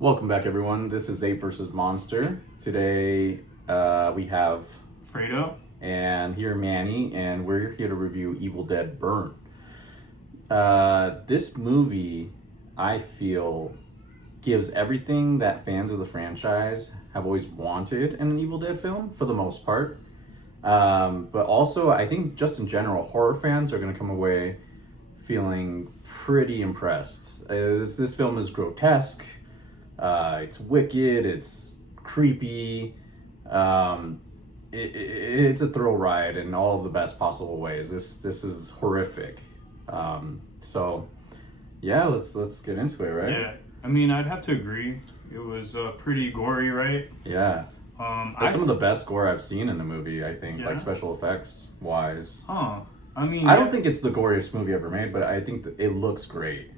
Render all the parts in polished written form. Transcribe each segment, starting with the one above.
Welcome back, everyone. This is Ape vs. Monster. Today we have Fredo. and here Manny, and we're here to review Evil Dead Burn. This movie, I feel, gives everything that fans of the franchise have always wanted in an Evil Dead film, for the most part. But also, I think just in general, horror fans are going to come away feeling pretty impressed. This film is grotesque. It's wicked. It's creepy. It's a thrill ride in all of the best possible ways. This is horrific. So yeah, let's get into it, right? Yeah, I mean, I'd have to agree. It was pretty gory, right? Yeah. That's some of the best gore I've seen in the movie, I think, Yeah. like special effects wise. I mean, I don't think it's the goriest movie ever made, but I think that it looks great.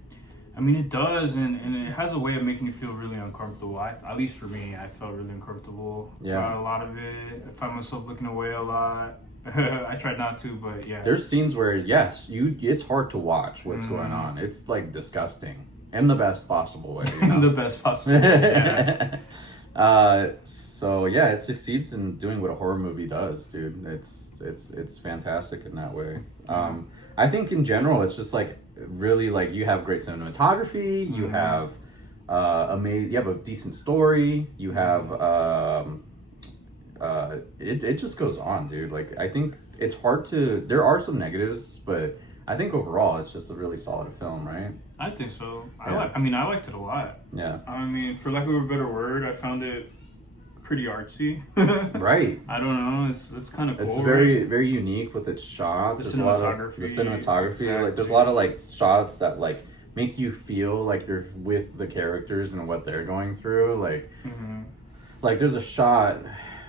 I mean, it does, and it has a way of making you feel really uncomfortable. At least for me, I felt really uncomfortable throughout a lot of it. I found myself looking away a lot. I tried not to, but yeah. There's scenes where, yes, it's hard to watch what's going on. It's like disgusting in the best possible way. You know? The best possible. Yeah. So yeah, it succeeds in doing what a horror movie does, dude. It's fantastic in that way. I think in general, it's just like really like you have great cinematography, you have amazing, you have a decent story, you have it just goes on, dude. Like I think it's hard to. There are some negatives, but I think overall it's just a really solid film, right? I think so. Yeah. I liked it a lot. Yeah. I mean, for lack of a better word, I found it pretty artsy. Right. I don't know. It's kind of cool. It's very unique with its shots. The There's a lot of cinematography. the cinematography. Exactly. Like there's a lot of like shots that like make you feel like you're with the characters and what they're going through. Like there's a shot,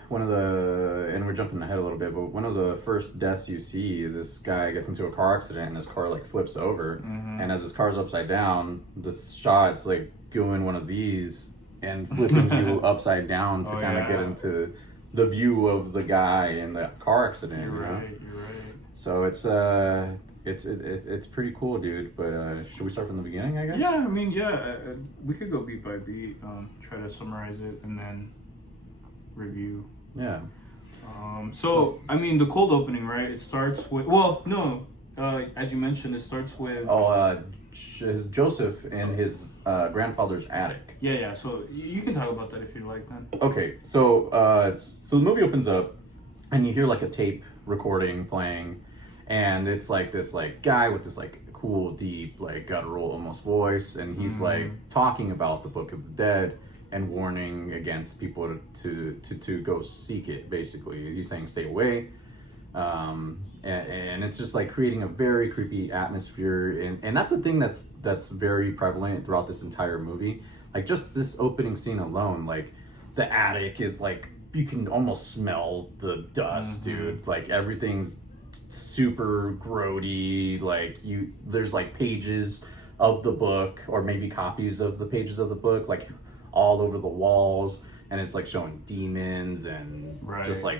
and we're jumping ahead a little bit, but one of the first deaths you see, this guy gets into a car accident and his car like flips over, and as his car's upside down, the shot's like doing one of these and flipping you upside down to kind of get into the view of the guy in the car accident. You're you know? right. So it's pretty cool, dude. But should we start from the beginning, I guess? Yeah, I mean, we could go beat by beat, try to summarize it, and then review. Yeah. So I mean, the cold opening, right? It starts with as you mentioned, it starts with His Joseph in his grandfather's attic. yeah. So you can talk about that if you'd like, then. Okay, so the movie opens up, and you hear like a tape recording playing, and it's like this like guy with this like cool deep like guttural almost voice, and he's like talking about the Book of the Dead and warning against people to go seek it. Basically, he's saying stay away. And it's just like creating a very creepy atmosphere, and that's a thing that's very prevalent throughout this entire movie. Like just this opening scene alone, like the attic is like you can almost smell the dust, dude. Like everything's super grody. Like there's like pages of the book, or maybe copies of the pages of the book, like all over the walls, and it's like showing demons and just like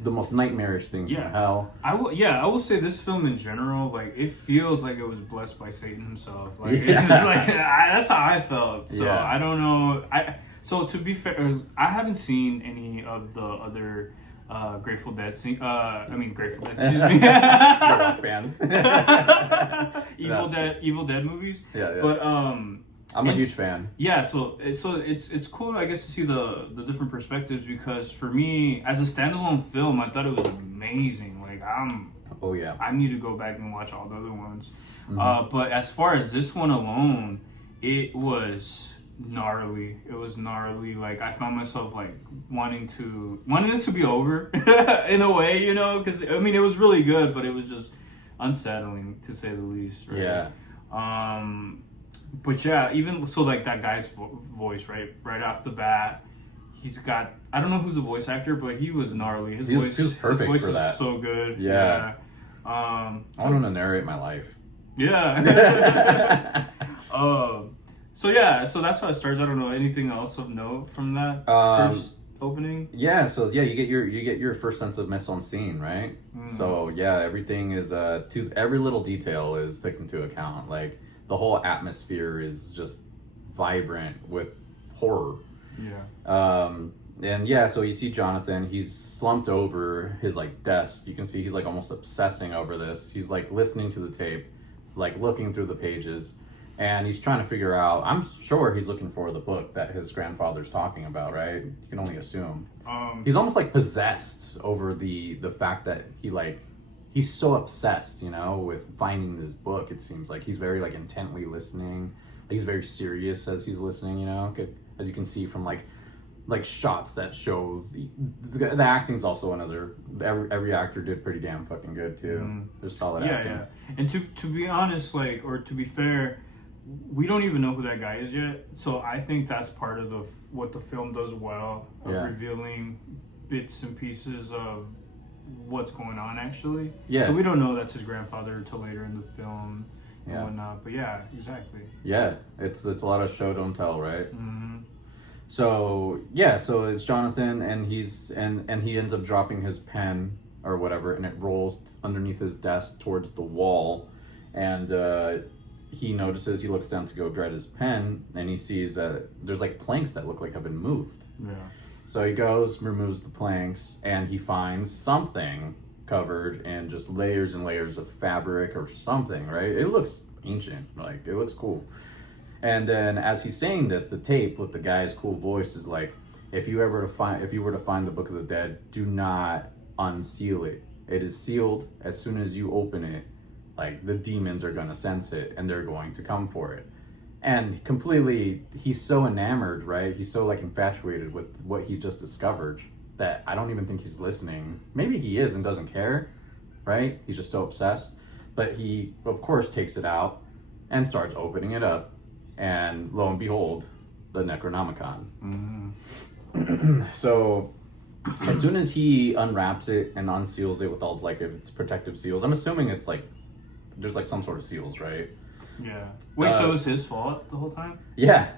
the most nightmarish things from hell. I will say this film in general, like it feels like it was blessed by Satan himself. Like it's just like that's how I felt. So I don't know. So to be fair, I haven't seen any of the other Grateful Dead Grateful Dead. Excuse me. The rock band. Evil Dead movies. Yeah. But I'm a huge fan. Yeah, so it's cool, I guess, to see the different perspectives, because for me, as a standalone film, I thought it was amazing. Like I need to go back and watch all the other ones. But as far as this one alone, it was gnarly. It was gnarly. Like I found myself like wanting it to be over in a way, you know, because I mean it was really good, but it was just unsettling to say the least. Right? Yeah. But yeah, even so, like that guy's voice, right off the bat, he's got, I don't know who's the voice actor, but he was gnarly. His voice was perfect his voice for was that. So good. Yeah. I want to narrate my life. Yeah. So that's how it starts. I don't know anything else of note from that first opening. Yeah, so you get your first sense of mise en scene, right? So yeah, everything is to every little detail is taken into account. Like the whole atmosphere is just vibrant with horror. Yeah. And yeah, so you see Jonathan, he's slumped over his like desk. You can see he's like almost obsessing over this. He's like listening to the tape, like looking through the pages, and he's trying to figure out, I'm sure he's looking for the book that his grandfather's talking about, right? You can only assume. He's almost like possessed over the fact that he's so obsessed, you know, with finding this book. It seems like he's very like intently listening. He's very serious as he's listening, you know, as you can see from like shots that show the acting's also another. Every actor did pretty damn fucking good too. There's solid acting. Yeah. And to be honest, like, or to be fair, we don't even know who that guy is yet. So I think that's part of what the film does well, of revealing bits and pieces of what's going on actually. Yeah. So we don't know that's his grandfather until later in the film and whatnot. But yeah, exactly. Yeah, it's a lot of show don't tell, right? Mm-hmm. So yeah, so it's Jonathan, and he ends up dropping his pen or whatever, and it rolls underneath his desk towards the wall, and he looks down to go grab his pen, and he sees that there's like planks that look like have been moved. Yeah. So he goes, removes the planks, and he finds something covered in just layers and layers of fabric or something, right? It looks ancient, like it looks cool. And then as he's saying this, the tape with the guy's cool voice is like, if you were to find the Book of the Dead, do not unseal it. It is sealed. As soon as you open it, like the demons are gonna sense it and they're going to come for it. And completely, he's so enamored, right? He's so like infatuated with what he just discovered that I don't even think he's listening. Maybe he is and doesn't care, right? He's just so obsessed. But he, of course, takes it out and starts opening it up. And lo and behold, the Necronomicon. Mm-hmm. So as soon as he unwraps it and unseals it with all like its protective seals, I'm assuming it's like there's like some sort of seals, right? Yeah. Wait, so it was his fault the whole time? Yeah.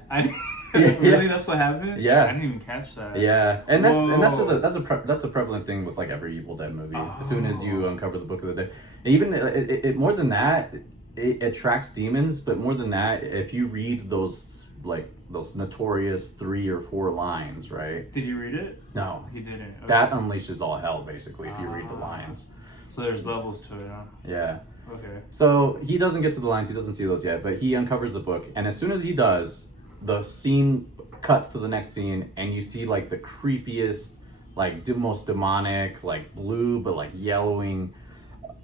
Really? That's what happened? Yeah. I didn't even catch that. Yeah, and that's a prevalent thing with like every Evil Dead movie. Oh. As soon as you uncover the Book of the Dead, even it more than that. It attracts demons, but more than that, if you read those notorious 3 or 4 lines, right? Did he read it? No, he didn't. Okay. That unleashes all hell, basically, if you read the lines. So there's levels to it, huh? Yeah. Okay. So he doesn't get to the lines; he doesn't see those yet, but he uncovers the book, and as soon as he does, the scene cuts to the next scene, and you see like the creepiest, like most demonic, like blue but like yellowing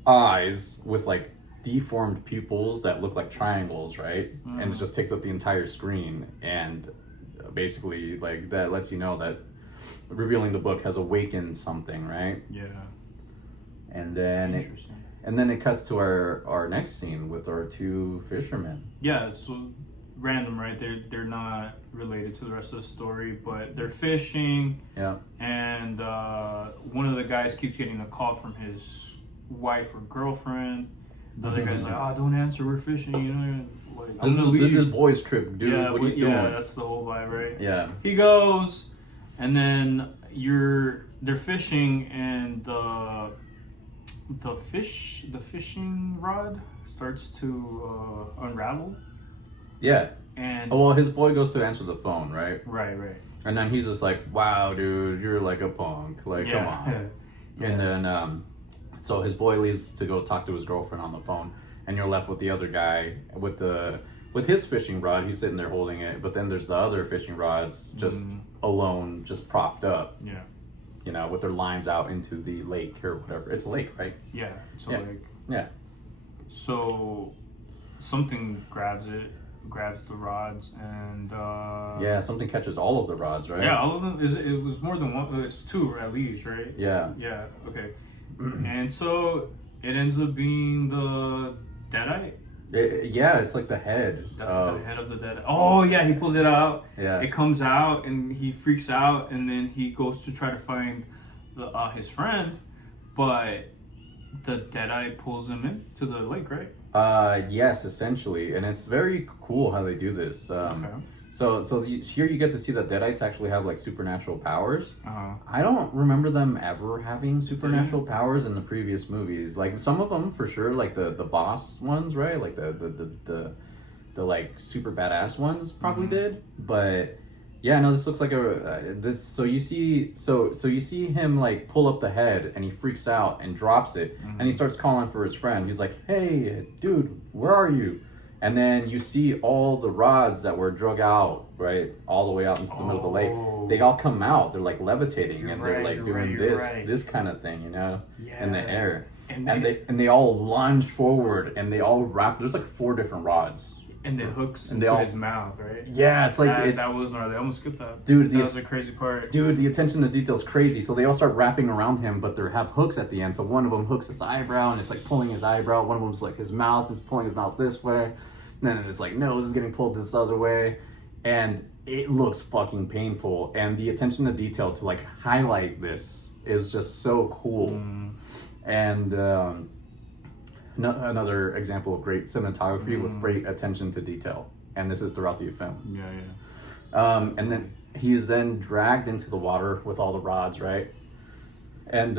eyes with like deformed pupils that look like triangles, right? And it just takes up the entire screen, and basically like that lets you know that revealing the book has awakened something, right? Yeah. And then it cuts to our next scene with our 2 fishermen. Yeah, so random, right? They're not related to the rest of the story, but they're fishing. Yeah. And one of the guys keeps getting a call from his wife or girlfriend. The other guy's like, "Oh, don't answer. We're fishing. You know, like this is boys' trip, dude. Yeah, what are you doing?" Yeah, that's the whole vibe, right? Yeah. He goes, and then they're fishing, and the fishing rod starts to unravel. Yeah. And well, his boy goes to answer the phone, right? Right. And then he's just like, "Wow, dude, you're like a punk. Like, come on." Yeah. And then so his boy leaves to go talk to his girlfriend on the phone, and you're left with the other guy with his fishing rod. He's sitting there holding it, but then there's the other fishing rods just alone, just propped up. Yeah. You know, with their lines out into the lake or whatever. It's a lake, right? Yeah, it's a lake. Yeah. So something grabs the rods, and something catches all of the rods, right? Yeah, all of them. It was more than one. It was 2 at least, right? Yeah. Yeah. Okay. And so it ends up being the Deadite. It's like the head. The head of the Deadite. Oh yeah, he pulls it out. Yeah. It comes out, and he freaks out, and then he goes to try to find his friend, but the Deadite pulls him into the lake, right? Yes, essentially, and it's very cool how they do this. Okay. So here you get to see that Deadites actually have like supernatural powers. Uh-huh. I don't remember them ever having supernatural powers in the previous movies. Like some of them for sure, like the boss ones, right? Like the like super badass ones probably did. But Yeah, no, this looks like a this. So you see him like pull up the head, and he freaks out and drops it, and he starts calling for his friend. He's like, "Hey, dude, where are you?" And then you see all the rods that were drug out, right, all the way out into the middle of the lake. They all come out. They're like levitating, and they're like doing this kind of thing, in the air. And they all lunge forward, and they all wrap. There's like 4 different rods. And the hooks into his mouth, right? Yeah, it's like that was gnarly. I almost skipped that. Dude, that was a crazy part. Dude, the attention to detail is crazy. So they all start wrapping around him, but they have hooks at the end. So one of them hooks his eyebrow, and it's like pulling his eyebrow. One of them's like his mouth is pulling his mouth this way. And then it's like nose is getting pulled this other way, and it looks fucking painful. And the attention to detail to like highlight this is just so cool. And another example of great cinematography with great attention to detail, and this is throughout the film. And then he's then dragged into the water with all the rods, right? And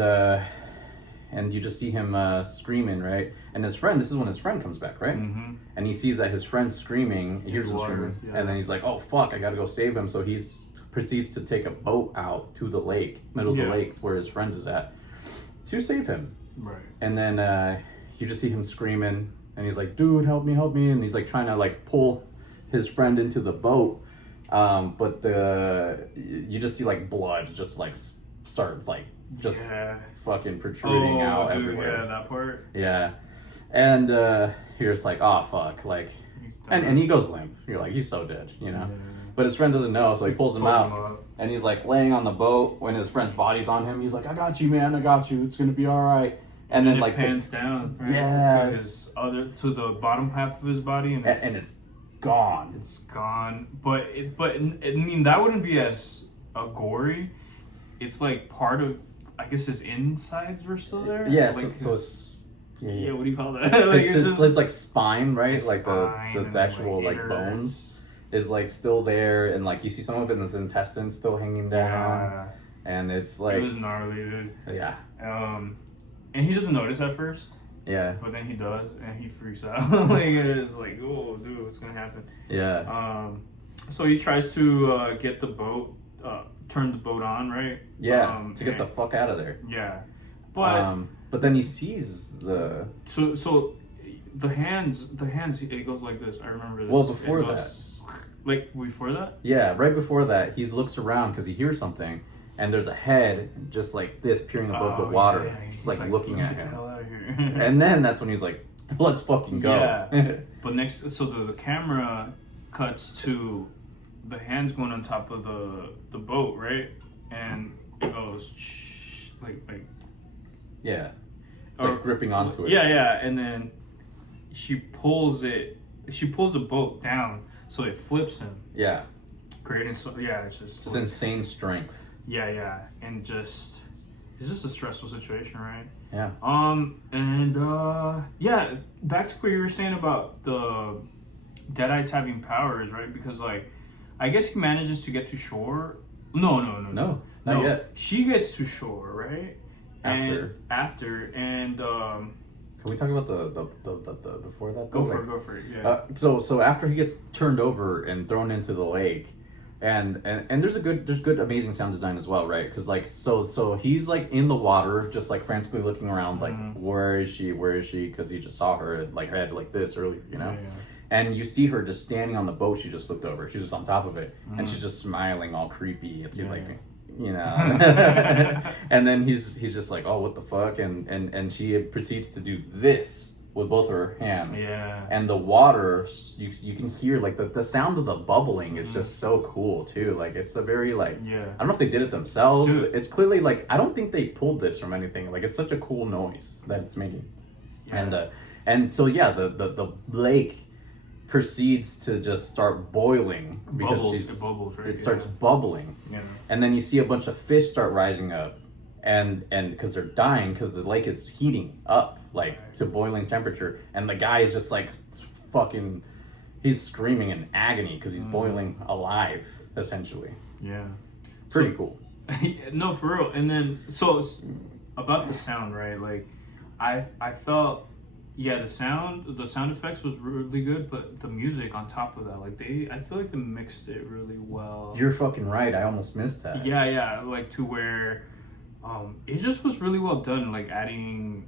you just see him screaming, right? And his friend, this is when his friend comes back, right? And he sees that his friend's screaming, he hears him screaming, and then he's like, "Oh fuck, I gotta go save him." So he proceeds to take a boat out to the lake, middle of the lake where his friend is at, to save him. Right. And then you just see him screaming, and he's like, "Dude, help me!" And he's like trying to like pull his friend into the boat, but you just see like blood just like start like just fucking protruding out everywhere. Yeah, that part. Yeah, and you're just like, "Oh fuck!" Like, and he goes limp. You're like, he's so dead, But his friend doesn't know, so he pulls him out, and he's like laying on the boat when his friend's body's on him. He's like, "I got you, man. I got you. It's gonna be all right." And then it like pans down, right, to the bottom half of his body, and it's gone. It's gone. But I mean, that wouldn't be as gory. It's like part of, I guess, his insides were still there. Yeah, like so it's what do you call that? Like his like spine, right? Like spine the actual like bones is like still there, and like you see some of it in his intestines still hanging down, and it's like it was gnarly, dude. Yeah. And he doesn't notice at first. Yeah. But then he does, and he freaks out. Like it's like, oh, dude, what's gonna happen? Yeah. So he tries to get the boat, turn the boat on, right? Yeah. To get the fuck out of there. Yeah. But then he sees the. So the hands. It goes like this. I remember this. Well, before that. Like before that. Yeah, right before that, he looks around because he hears something. And there's a head just like this peering above the water, just like looking at him. Get the hell out of here. And then that's when he's like, "Let's fucking go." Yeah. But so the camera cuts to the hands going on top of the boat, right? And it goes like yeah, it's like gripping onto it. Yeah, and then she pulls the boat down so it flips him. Yeah. Creating it's just like, insane strength. Yeah, and it's just a stressful situation, right? Yeah. Back to what you were saying about the Deadites having powers, right? Because like, I guess he manages to get to shore. No, not yet. She gets to shore, right? After. Can we talk about the before that? Go for it. Yeah. So after he gets turned over and thrown into the lake. And there's good amazing sound design as well, right? Because like so he's like in the water, just like frantically looking around, like where is she? Because he just saw her like her head like this earlier, Yeah. And you see her just standing on the boat. She just looked over. She's just on top of it, and she's just smiling, all creepy. It's like, And then he's just like, "Oh, what the fuck?" And she proceeds to do this with both her hands. Yeah. And the water, you can hear like the sound of the bubbling is just so cool too. Like it's a very like, I don't know if they did it themselves. Dude. It's clearly I don't think they pulled this from anything. Like it's such a cool noise that it's making. Yeah. And so the lake proceeds to just start boiling because it bubbles, right? It starts bubbling. Yeah. And then you see a bunch of fish start rising up. And because they're dying because the lake is heating up to boiling temperature, and the guy is just like fucking, he's screaming in agony because he's boiling alive essentially. Yeah, pretty cool. No, for real. And then so about the sound, right? Like I felt Yeah, the sound effects was really good, but the music on top of that, like I feel like they mixed it really well. You're fucking right. I almost missed that. Yeah, like to where, it just was really well done, like adding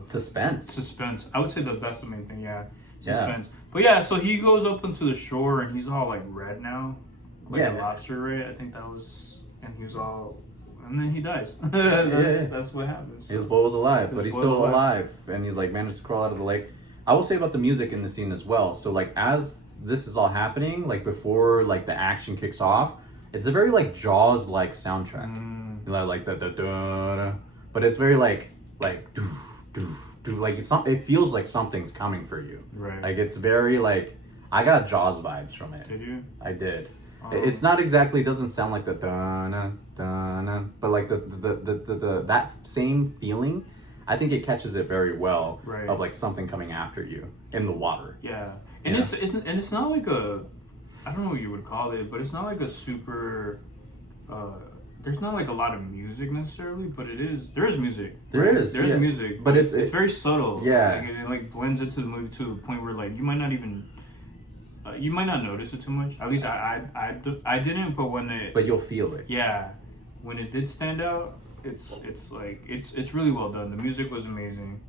suspense. I would say that's the main thing. Yeah, suspense. Yeah. But yeah, so he goes up into the shore and he's all like red now, like a lobster, right? I think that was, and he was all. And then he dies. That's what happens. He was boiled alive, but he's still alive, and he like managed to crawl out of the lake. I will say about the music in the scene as well. So like as this is all happening, like before like the action kicks off, it's a very like Jaws like soundtrack, like the but it's very like like it feels like something's coming for you. Right. Like it's very like I got Jaws vibes from it. Did you? I did. It's not exactly. It doesn't sound like the da-na, da-na, but like the that same feeling. I think it catches it very well. Right. Of like something coming after you in the water. Yeah, and it's not like a, I don't know what you would call it, but it's not like a super. There's not like a lot of music necessarily, but there is music. There's music, but it's very subtle. Yeah, like, it like blends into the movie to the point where like you might not even. You might not notice it too much. At least I didn't. But you'll feel it. Yeah, when it did stand out, it's really well done. The music was amazing,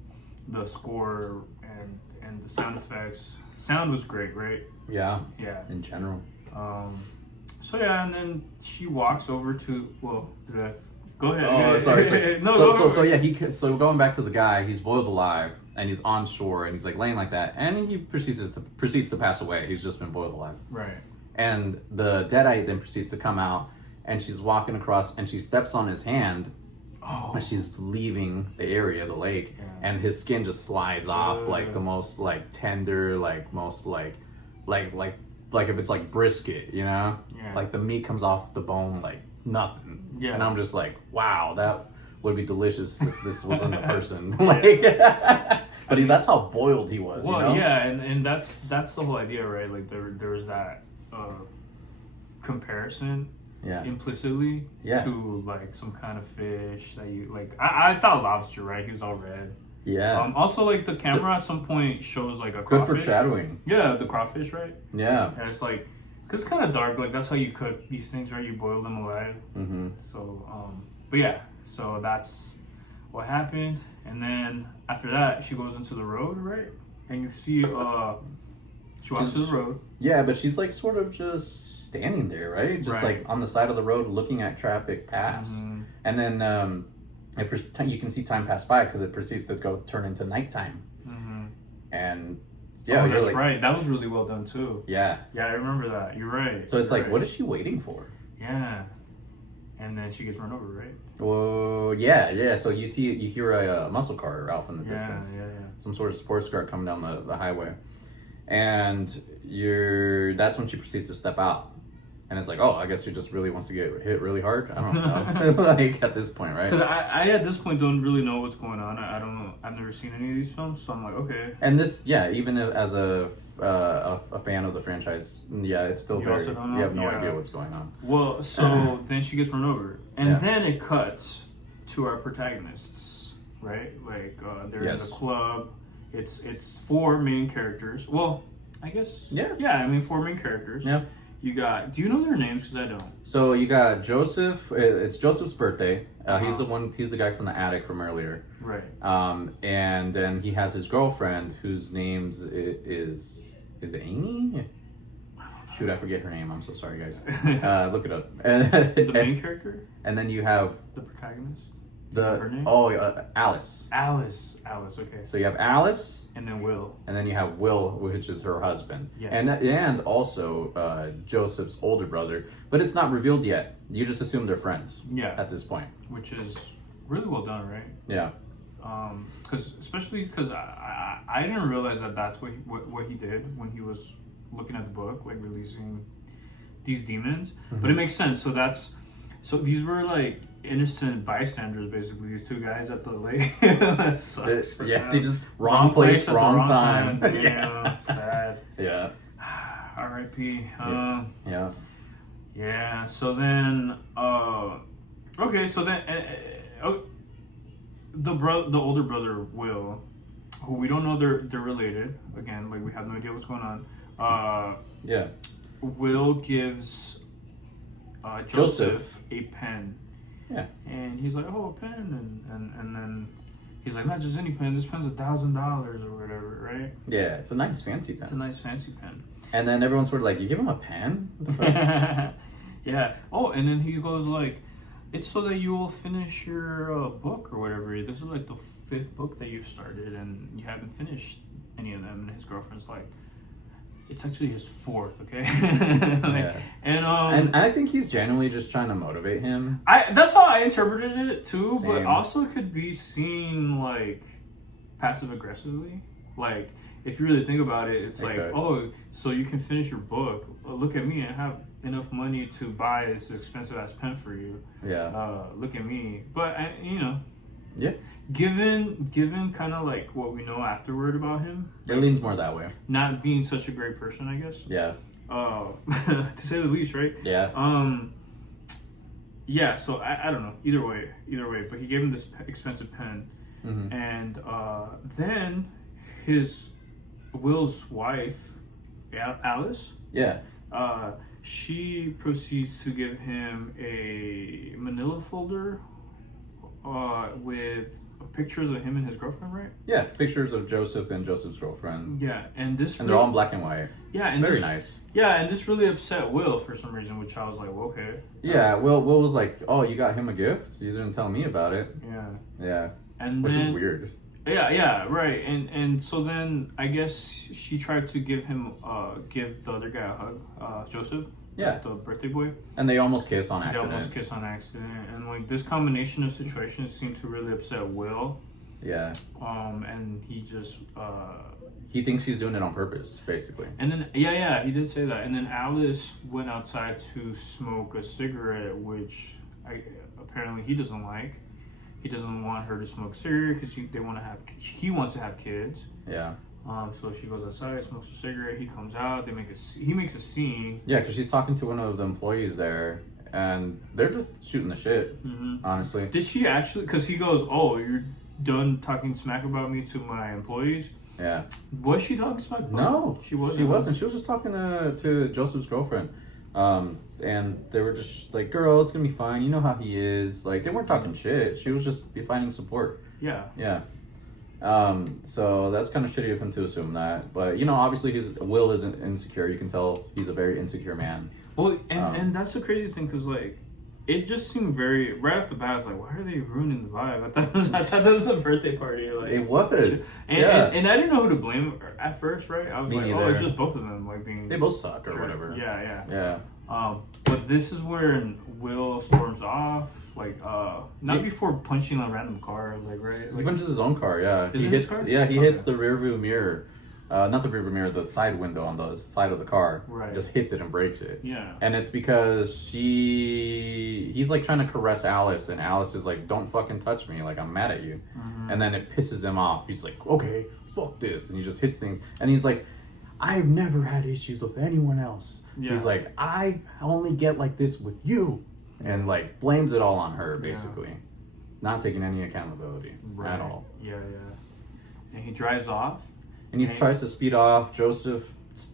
the score and the sound effects. Sound was great, right? Yeah. Yeah. In general. So yeah, and then she walks over to. Well, go ahead. Oh, sorry. No. So yeah, so going back to the guy, he's boiled alive. And he's on shore, and he's like laying like that, and he proceeds to pass away. He's just been boiled alive. Right. And the deadite then proceeds to come out, and she's walking across, and she steps on his hand, as she's leaving the area, the lake, and his skin just slides off like the most like tender, like most like if it's like brisket, you know, like the meat comes off the bone like nothing. Yeah. And I'm just like, wow, that would be delicious if this wasn't a person. Like, but that's how boiled he was. Well, you know? Yeah, and that's the whole idea, right? Like there was that comparison, implicitly, to like some kind of fish that you like. I thought lobster, right? He was all red. Yeah. Also, like the camera at some point shows like a crawfish. Good foreshadowing. Yeah, the crawfish, right? Yeah. And it's like, cause it's kind of dark. Like that's how you cook these things, right? You boil them alive. Mm-hmm. So, but yeah. So that's what happened, and then after that, she goes into the road, right? And you see, she walks to the road. Yeah, but she's like sort of just standing there, right? Just like on the side of the road, looking at traffic pass, and then you can see time pass by because it proceeds to turn into nighttime, and yeah, that's like, right. That was really well done too. Yeah, I remember that. You're right. So it's like, what is she waiting for? Yeah. And then she gets run over, right? Well, yeah. So you hear a muscle car off in the distance. Yeah. Some sort of sports car coming down the highway, and that's when she proceeds to step out, and it's like, oh, I guess she just really wants to get hit really hard. I don't know, like at this point, right? Because I at this point don't really know what's going on. I don't know. I've never seen any of these films, so I'm like, okay. And this, even as a fan of the franchise, it's still you have no idea what's going on. Well, so then she gets run over, and then it cuts to our protagonists, right? Like they're in the club. It's four main characters. Well, I guess I mean four main characters. Yeah. You got. Do you know their names? Because I don't. So you got Joseph. It's Joseph's birthday. He's the guy from the attic from earlier. Right. And then he has his girlfriend, whose name is it Amy? Shoot, I forget her name. I'm so sorry, guys. Look it up. The main character. And then you have the protagonist. Her name? Alice. Alice. Okay. So you have Alice. And then Will. And then you have Will, which is her husband. Yeah. And also Joseph's older brother. But it's not revealed yet. You just assume they're friends. Yeah. At this point. Which is really well done, right? Yeah. Especially because I didn't realize that that's what he did when he was looking at the book, like releasing these demons. Mm-hmm. But it makes sense. So these were like innocent bystanders, basically. These two guys at the lake. That sucks. They just wrong place, wrong time. Yeah, sad. Yeah. R.I.P. Yeah. So then, okay. So then, the older brother Will, who we don't know they're related. Again, like we have no idea what's going on. Yeah. Will gives Joseph a pen. Yeah. And he's like, oh, a pen, and then he's like, not just any pen. This pen's $1,000 or whatever, right? Yeah, it's a nice fancy pen. It's a nice fancy pen. And then everyone's sort of like, you give him a pen? Yeah. Oh, and then he goes like, it's so that you will finish your book or whatever. This is like the 5th book that you've started, and you haven't finished any of them. And his girlfriend's like, it's actually his 4th, okay? Like, yeah. And I think he's genuinely just trying to motivate him. That's how I interpreted it too. Same. But also it could be seen like passive aggressively. Like if you really think about it, it's like, oh, so you can finish your book. Well, look at me, I have enough money to buy this expensive ass pen for you. Yeah. Look at me. But yeah. Given kind of like what we know afterward about him, it leans more that way. Not being such a great person, I guess. Yeah. To say the least, right? Yeah. Yeah. So I don't know. Either way. But he gave him this expensive pen, mm-hmm. and then Will's wife, Alice. Yeah. She proceeds to give him a manila folder with pictures of him and his girlfriend, right? Yeah, pictures of Joseph and Joseph's girlfriend. Yeah, and they're all in black and white. Yeah, and very nice. Yeah, and this really upset Will for some reason, which I was like, well, okay. Yeah, Will was like, oh, you got him a gift? You didn't tell me about it. Yeah. Yeah. And which then, is weird. Yeah, right. And so then I guess she tried to give the other guy a hug, Joseph. Yeah. The birthday boy. And they almost kiss on accident. They almost kiss on accident. And like this combination of situations seemed to really upset Will. Yeah. And he just he thinks he's doing it on purpose, basically. And then he did say that. And then Alice went outside to smoke a cigarette, which apparently he doesn't like. He doesn't want her to smoke a cigarette because he wants to have kids. Yeah. So she goes outside, smokes a cigarette. He comes out. He makes a scene. Yeah, because she's talking to one of the employees there, and they're just shooting the shit. Mm-hmm. Honestly. Did she actually? Because he goes, "Oh, you're done talking smack about me to my employees." Yeah. Was she talking smack? No, she wasn't. She wasn't. She was just talking to Joseph's girlfriend, and they were just like, "Girl, it's gonna be fine. You know how he is." Like they weren't talking shit. She was just finding support. Yeah. Yeah. So that's kind of shitty of him to assume that, but obviously Will isn't insecure. You can tell he's a very insecure man. Well, and that's the crazy thing because like it just seemed very right off the bat. I was like, why are they ruining the vibe? I thought that was a birthday party. Like it was, and I didn't know who to blame at first. Right, I was Me like, neither. oh, it's just both of them like being. They both suck or whatever. Yeah. But this is where Will storms off. Like, not before punching a random car, like, right? Like, he punches his own car, yeah. He hits, car? Yeah, he hits the rear view mirror. Not the rear view mirror, the side window on the side of the car. Right. Just hits it and breaks it. Yeah. And it's because he's like trying to caress Alice, and Alice is like, don't fucking touch me, like, I'm mad at you. Mm-hmm. And then it pisses him off. He's like, okay, fuck this. And he just hits things. And he's like, I've never had issues with anyone else. Yeah. He's like, I only get like this with you. And like blames it all on her, basically, not taking any accountability at all. Yeah. And he drives off, and he tries to speed off. Joseph,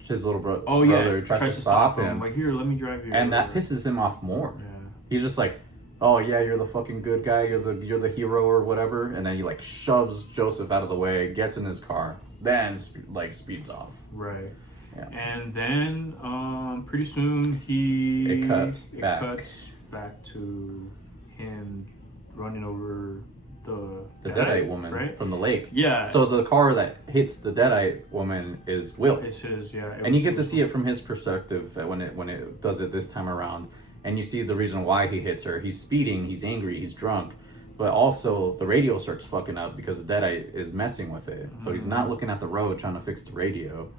his little brother, tries to stop him. Like, here, let me drive you. And that pisses him off more. Yeah. He's just like, oh yeah, you're the fucking good guy. You're the hero or whatever. And then he like shoves Joseph out of the way, gets in his car, then speeds off. Right. Yeah. And then pretty soon it cuts back to him running over the Deadite woman, right? From the lake. Yeah. So the car that hits the Deadite woman is Will. It's his, yeah. And you get to see it from his perspective when it does it this time around, and you see the reason why he hits her. He's speeding, he's angry, he's drunk, but also the radio starts fucking up because the Deadite is messing with it. So he's not looking at the road trying to fix the radio.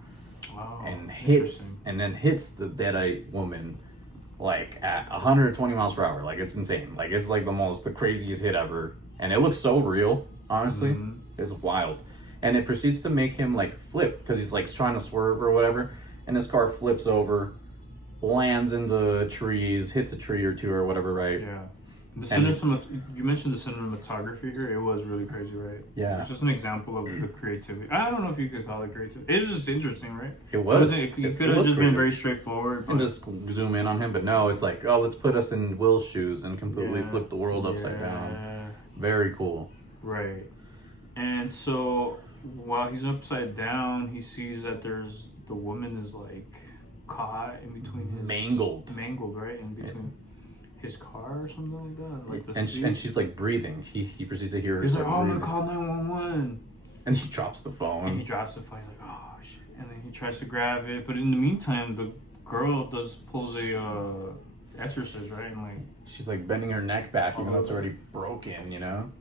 Wow. And hits the Deadite woman like at 120 miles per hour. Like it's insane. Like it's like the craziest hit ever. And it looks so real, honestly. Mm-hmm. It's wild. And it proceeds to make him like flip because he's like trying to swerve or whatever. And his car flips over, lands in the trees, hits a tree or two or whatever, right? Yeah. You mentioned the cinematography here. It was really crazy, right? Yeah. It's just an example of the creativity. I don't know if you could call it creativity. It was just interesting, right? It was. It could have just been very straightforward. And just zoom in on him, but no, it's like, oh, let's put us in Will's shoes and completely flip the world upside down. Very cool. Right. And so while he's upside down, he sees that the woman is like caught in between his mangled, right? In between his car or something like that. Like and she's like breathing. He proceeds to hear her. He's like, oh, I'm gonna call 911. And he drops the phone. He's like, oh shit. And then he tries to grab it, but in the meantime, the girl pulls a exorcist, right? And like she's like bending her neck back, even though it's already broken, you know.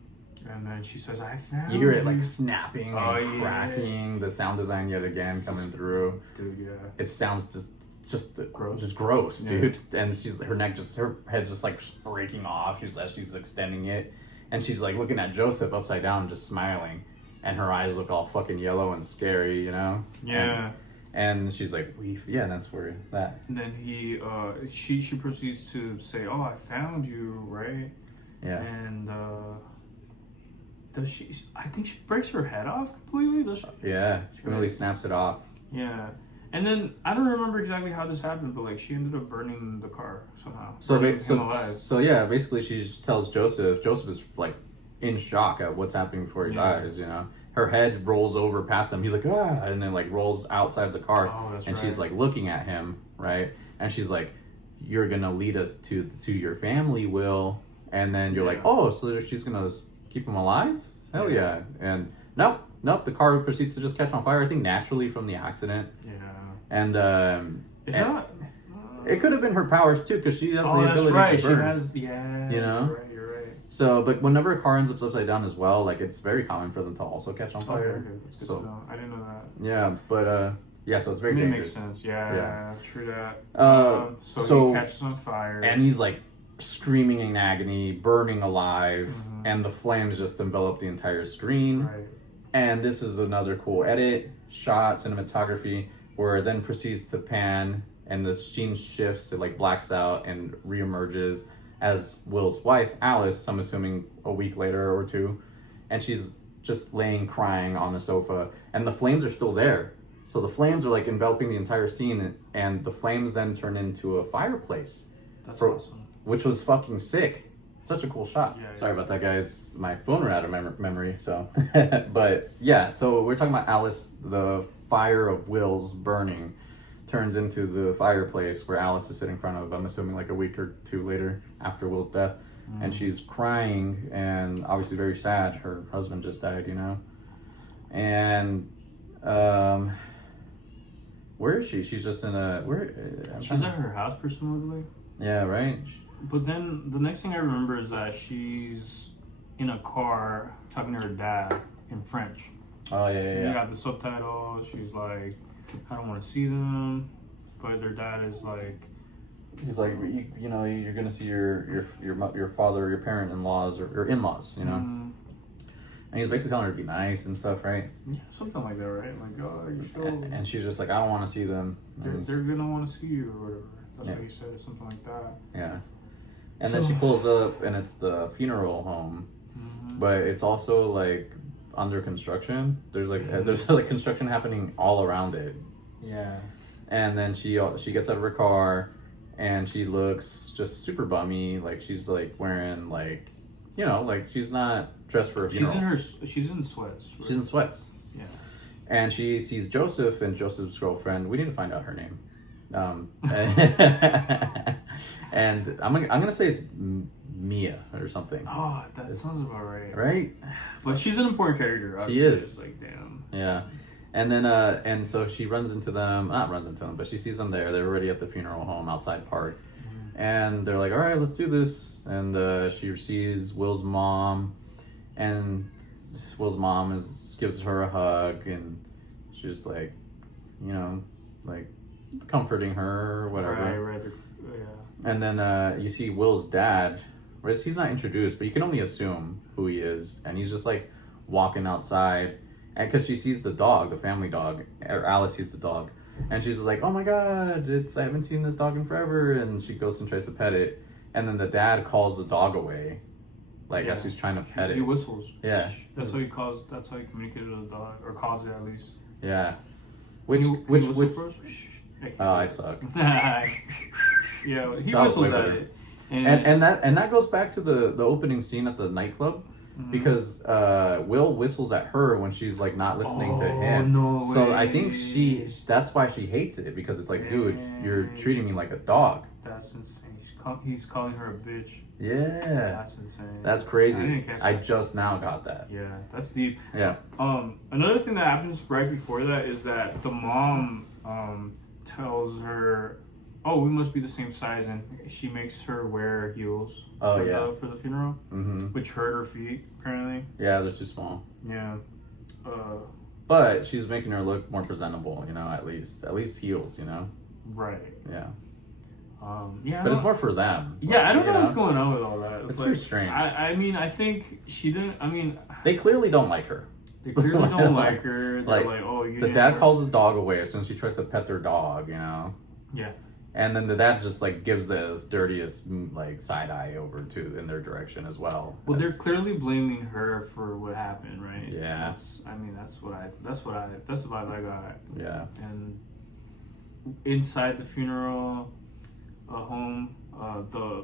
And then she says, I found you. Hear it like snapping and cracking. The sound design yet again coming through. Dude, yeah. It sounds just gross, dude. And her head's just like breaking off. She's extending it, and she's like looking at Joseph upside down, just smiling, and her eyes look all fucking yellow and scary, you know. Yeah. And she's like, yeah, that's where that. And then she proceeds to say, oh, I found you, right? Yeah. And does she? I think she breaks her head off completely. Does she? Yeah, she completely snaps it off. Yeah. And then I don't remember exactly how this happened, but like she ended up burning the car somehow. So yeah, basically she just tells Joseph. Joseph is like in shock at what's happening before his eyes. You know, her head rolls over past him. He's like and then like rolls outside the car, and she's like looking at him, right? And she's like, "You're gonna lead us to your family, Will." And then you're like, "Oh, so she's gonna keep him alive? Hell yeah!" And nope. The car proceeds to just catch on fire. I think naturally from the accident. Yeah. And it could have been her powers too, because she has the ability to burn. She has, you know. You're right. So, but whenever a car ends up upside down as well, like it's very common for them to also catch on fire. Okay. That's good to know. I didn't know that. Yeah, but so it's very dangerous. Makes sense. Yeah. True that. So he catches on fire, and he's like screaming in agony, burning alive, and the flames just envelop the entire screen. Right. And this is another cool edit, shot, cinematography, where it then proceeds to pan and the scene shifts, it like blacks out and reemerges as Will's wife, Alice, I'm assuming a week later or two, and she's just laying crying on the sofa, and the flames are still there. So the flames are like enveloping the entire scene, and the flames then turn into a fireplace. That's awesome. Which was fucking sick. Such a cool shot. Yeah, Sorry about that, guys. My phone ran out of memory, so. But yeah, so we're talking about Alice. The fire of Will's burning turns into the fireplace where Alice is sitting in front of, I'm assuming like a week or two later after Will's death. And she's crying and obviously very sad. Her husband just died, you know. And where is she? She's just in a... She's at her house, presumably. Yeah, right? But then the next thing I remember is that she's in a car talking to her dad in French. Oh, yeah. You got the subtitles. She's like, I don't want to see them. But their dad is like... He's like, you know, you're going to see your father or your parent-in-laws or in-laws, you know? And he's basically telling her to be nice and stuff, right? Yeah, something like that, right? Like, oh, you're so... And she's just like, I don't want to see them. They're going to want to see you or whatever. That's what he said, something like that. Yeah. And then she pulls up, and it's the funeral home, but it's also like under construction. There's like construction happening all around it. Yeah. And then she gets out of her car, and she looks just super bummy. Like she's like wearing like, you know, like she's not dressed for a funeral. She's in sweats. Right? She's in sweats. Yeah. And she sees Joseph and Joseph's girlfriend. We need to find out her name. And I'm gonna say it's Mia or something. Oh, that sounds about right. Right? But she's an important character. She is. Like, damn. Yeah. And then and so she runs into them, but she sees them there. They're already at the funeral home outside park. And they're like, all right, let's do this. And she sees Will's mom, and Will's mom gives her a hug, and she's like, you know, like comforting her or whatever. Right. Yeah. And then you see Will's dad. He's not introduced, but you can only assume who he is. And he's just like walking outside, and because she sees the dog, the family dog, or Alice sees the dog, and she's like, "Oh my God, I haven't seen this dog in forever." And she goes and tries to pet it, and then the dad calls the dog away, like as he's trying to pet it. He whistles. Yeah. That's how he calls. That's how he communicated with the dog, or calls it at least. Yeah. Which I suck. Yeah, he whistles at it. And that goes back to the opening scene at the nightclub, because Will whistles at her when she's like not listening to him. No way. So I think that's why she hates it, because it's like, dude, you're treating me like a dog. That's insane. He's calling her a bitch. Yeah. That's insane. That's crazy. I didn't catch I that. just now got that. Yeah, that's deep. Yeah. Another thing that happens right before that is that the mom tells her, "Oh, we must be the same size," and she makes her wear heels. For the funeral, which hurt her feet apparently. Yeah, they're too small. Yeah. But she's making her look more presentable, you know. At least heels, you know. Right. Yeah. Yeah. But it's more for them. Yeah, I don't know what's going on with all that. It's very strange. I mean, I think she didn't. I mean, they clearly don't like her. They clearly don't like her. They're like, oh, the dad calls the dog away as soon as she tries to pet their dog, you know. Yeah. And then the dad just like gives the dirtiest like side eye over to in their direction as well. Well, they're clearly blaming her for what happened, right? Yeah. That's the vibe I got. Yeah. And inside the funeral home, the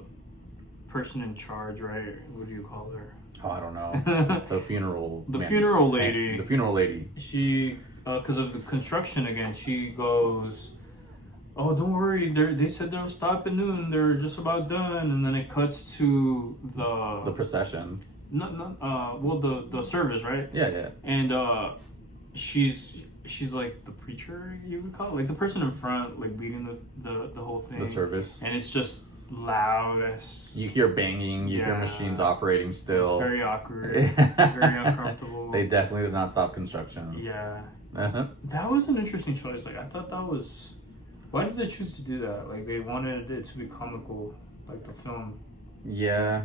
person in charge, right? What do you call her? Oh, I don't know. The funeral. Funeral lady. The funeral lady. She, because of the construction again, she goes, "Oh, don't worry. They said they'll stop at noon. They're just about done." And then it cuts to the procession. The service, right? Yeah. And she's like the preacher, you would call it, like the person in front, like leading the whole thing. The service. And it's just loud as you hear banging. You hear machines operating still. It's very awkward. Very uncomfortable. They definitely did not stop construction. Yeah. Uh-huh. That was an interesting choice. Like I thought that was. Why did they choose to do that? Like they wanted it to be comical, like the film. Yeah.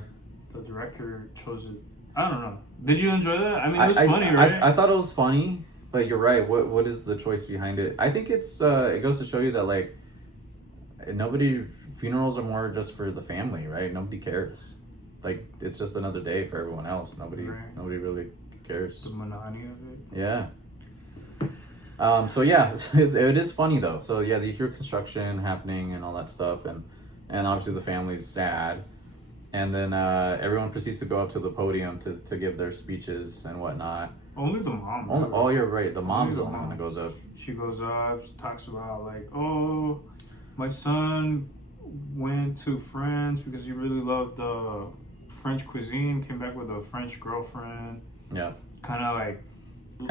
The director chose it. I don't know. Did you enjoy that? I mean, it was funny, right? I thought it was funny, but you're right. What is the choice behind it? I think it goes to show you that like funerals are more just for the family, right? Nobody cares. Like it's just another day for everyone else. Nobody really cares. The monotony of it. Yeah. So yeah, it is funny though. So yeah, you hear construction happening and all that stuff, and obviously the family's sad, and then everyone proceeds to go up to the podium to give their speeches and whatnot. Only the mom. Oh, you're right. The mom's the only one that goes up. She goes up. She talks about like, oh, my son went to France because he really loved the French cuisine. Came back with a French girlfriend. Yeah. Kind of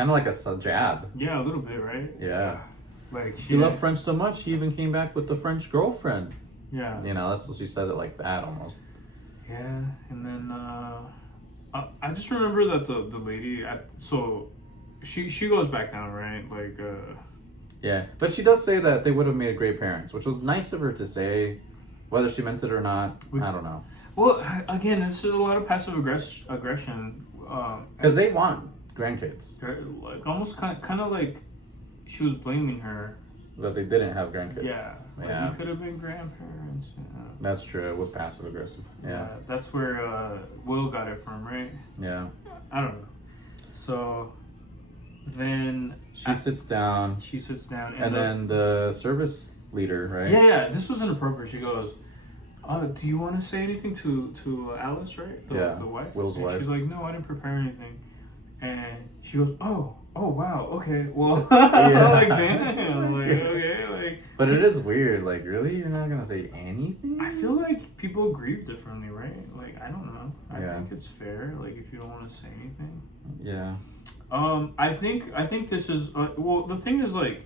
like a jab. Yeah, a little bit, right? Yeah. Like he loved French so much, he even came back with the French girlfriend. Yeah. You know, that's what she says it like that almost. Yeah, and then I just remember that the lady she goes back down, right? Like yeah, but she does say that they would have made great parents, which was nice of her to say. Whether she meant it or not, I don't know. Well, again, this is a lot of passive aggression. Because they want grandkids. Like almost kind of like she was blaming her that they didn't have grandkids. Yeah, you could have been grandparents. Yeah. That's true. It was passive aggressive. Yeah, that's where Will got it from, right? Yeah. I don't know. So then she sits down. and then the service leader, right? Yeah, this was inappropriate. She goes, do you want to say anything to Alice, right? The wife? Will's wife. She's like, no, I didn't prepare anything. And she goes, oh wow, okay, well, like damn, like okay, like. But it is weird. Like, really, you're not gonna say anything? I feel like people grieve differently, right? Like, I don't know. I think it's fair. Like, if you don't want to say anything. Yeah. I think this is well. The thing is like,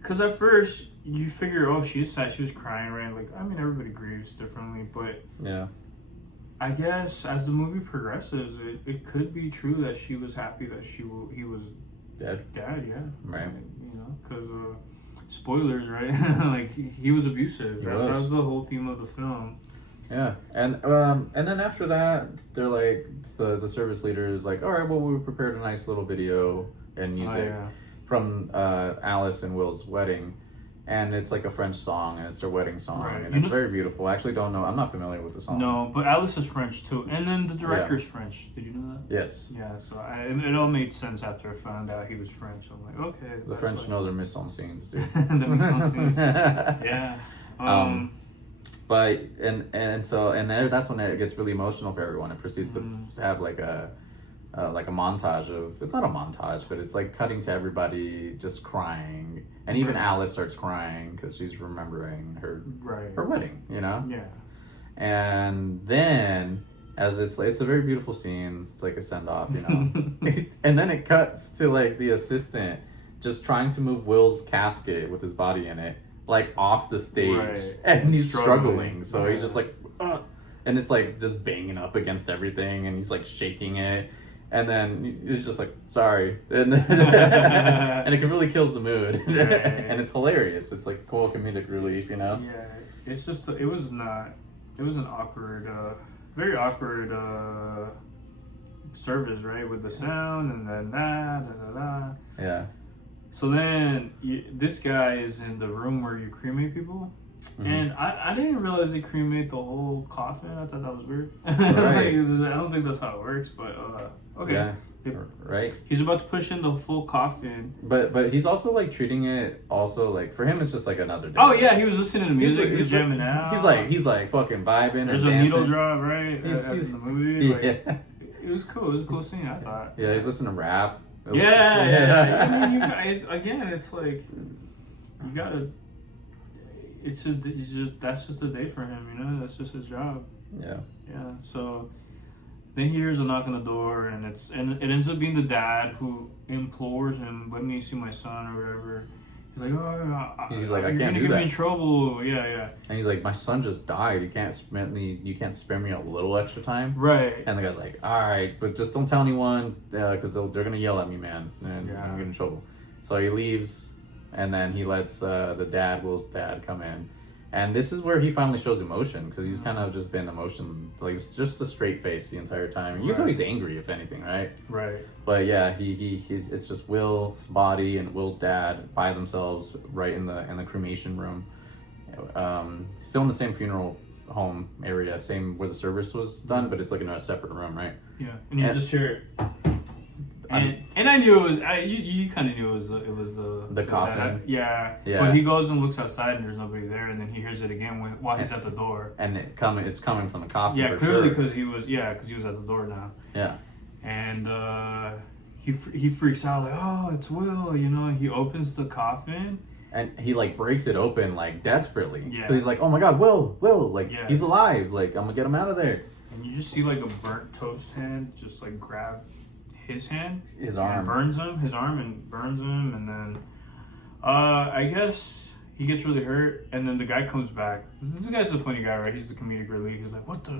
because at first you figure, oh, she's sad, she was crying, right? Like, I mean, everybody grieves differently, but yeah. I guess as the movie progresses, it could be true that she was happy that he was dead. Yeah. Right. You know, because spoilers, right? Like he was abusive. That was the whole theme of the film. Yeah, and then after that, they're like the service leader is like, all right, well, we prepared a nice little video and music from Alice and Will's wedding, and it's like a French song, and it's their wedding song, Right. and it's very beautiful. I actually don't know. I'm not familiar with the song. No, but Alice is French too, and then the director's French. Did you know that? Yes. Yeah, so it all made sense after I found out he was French. I'm like, okay. The French know their mise en scenes, dude. The mise en scenes. Yeah. But and so there, that's when it gets really emotional for everyone. It proceeds to have like a montage of, it's not a montage, but it's like cutting to everybody just crying, and even Alice starts crying because she's remembering her wedding, you know. Yeah. And then as it's a very beautiful scene. It's like a send off, you know. And then it cuts to like the assistant just trying to move Will's casket with his body in it, like off the stage, and he's struggling. So he's just like, ugh. And it's like just banging up against everything, and he's like shaking it. And then he's just like, sorry. And and it really kills the mood. And it's hilarious. It's like cool comedic relief, you know? Yeah. It's just, it was an awkward, very awkward service, right? With the sound and then that, Yeah. So then this guy is in the room where you cremate people. Mm-hmm. And I didn't realize they cremate the whole coffin. I thought that was weird. Right. I don't think that's how it works, but okay. Yeah. Right. He's about to push in the full coffin. But he's also like treating it also like, for him it's just like another day. Oh yeah, he was listening to music. He's jamming out. He's like fucking vibing. There's and a dancing. needle drop, right? He's in the movie. Like, yeah. It was cool. It was a cool scene, I thought. Yeah, he's listening to rap. Yeah. I mean, again, it's like you gotta. It's just that's just a day for him, you know. That's just his job. Yeah. Yeah. So then he hears a knock on the door, and it ends up being the dad who implores him, "Let me see my son," or whatever. He's like, "Oh, he's like, I can't do that. You're gonna get me in trouble." Yeah. And he's like, "My son just died. You can't spare me a little extra time." Right. And the guy's like, "All right, but just don't tell anyone, because they're gonna yell at me, man, and I'm gonna get in trouble." So he leaves. And then he lets Will's dad, come in. And this is where he finally shows emotion, because he's kind of just been like it's just a straight face the entire time. You can tell he's angry, if anything, right? Right. But yeah, he's it's just Will's body and Will's dad by themselves right in the cremation room. Still in the same funeral home area, same where the service was done, but it's like in a separate room, right? Yeah. And you just hear it. And I knew it was. You kind of knew it was the coffin. Yeah. But he goes and looks outside, and there's nobody there, and then he hears it again while he's at the door. And it's coming from the coffin. Yeah, clearly because he was at the door now. Yeah. And he freaks out like, oh, it's Will. You know, he opens the coffin. And he like breaks it open like desperately. Yeah. Because he's like, oh my God, Will, like he's alive. Like I'm gonna get him out of there. And you just see like a burnt toast hand just like grab his hand, his arm, burns him, and burns him, and then I guess he gets really hurt, and then the guy comes back. This guy's a funny guy, right? He's the comedic relief. He's like, what the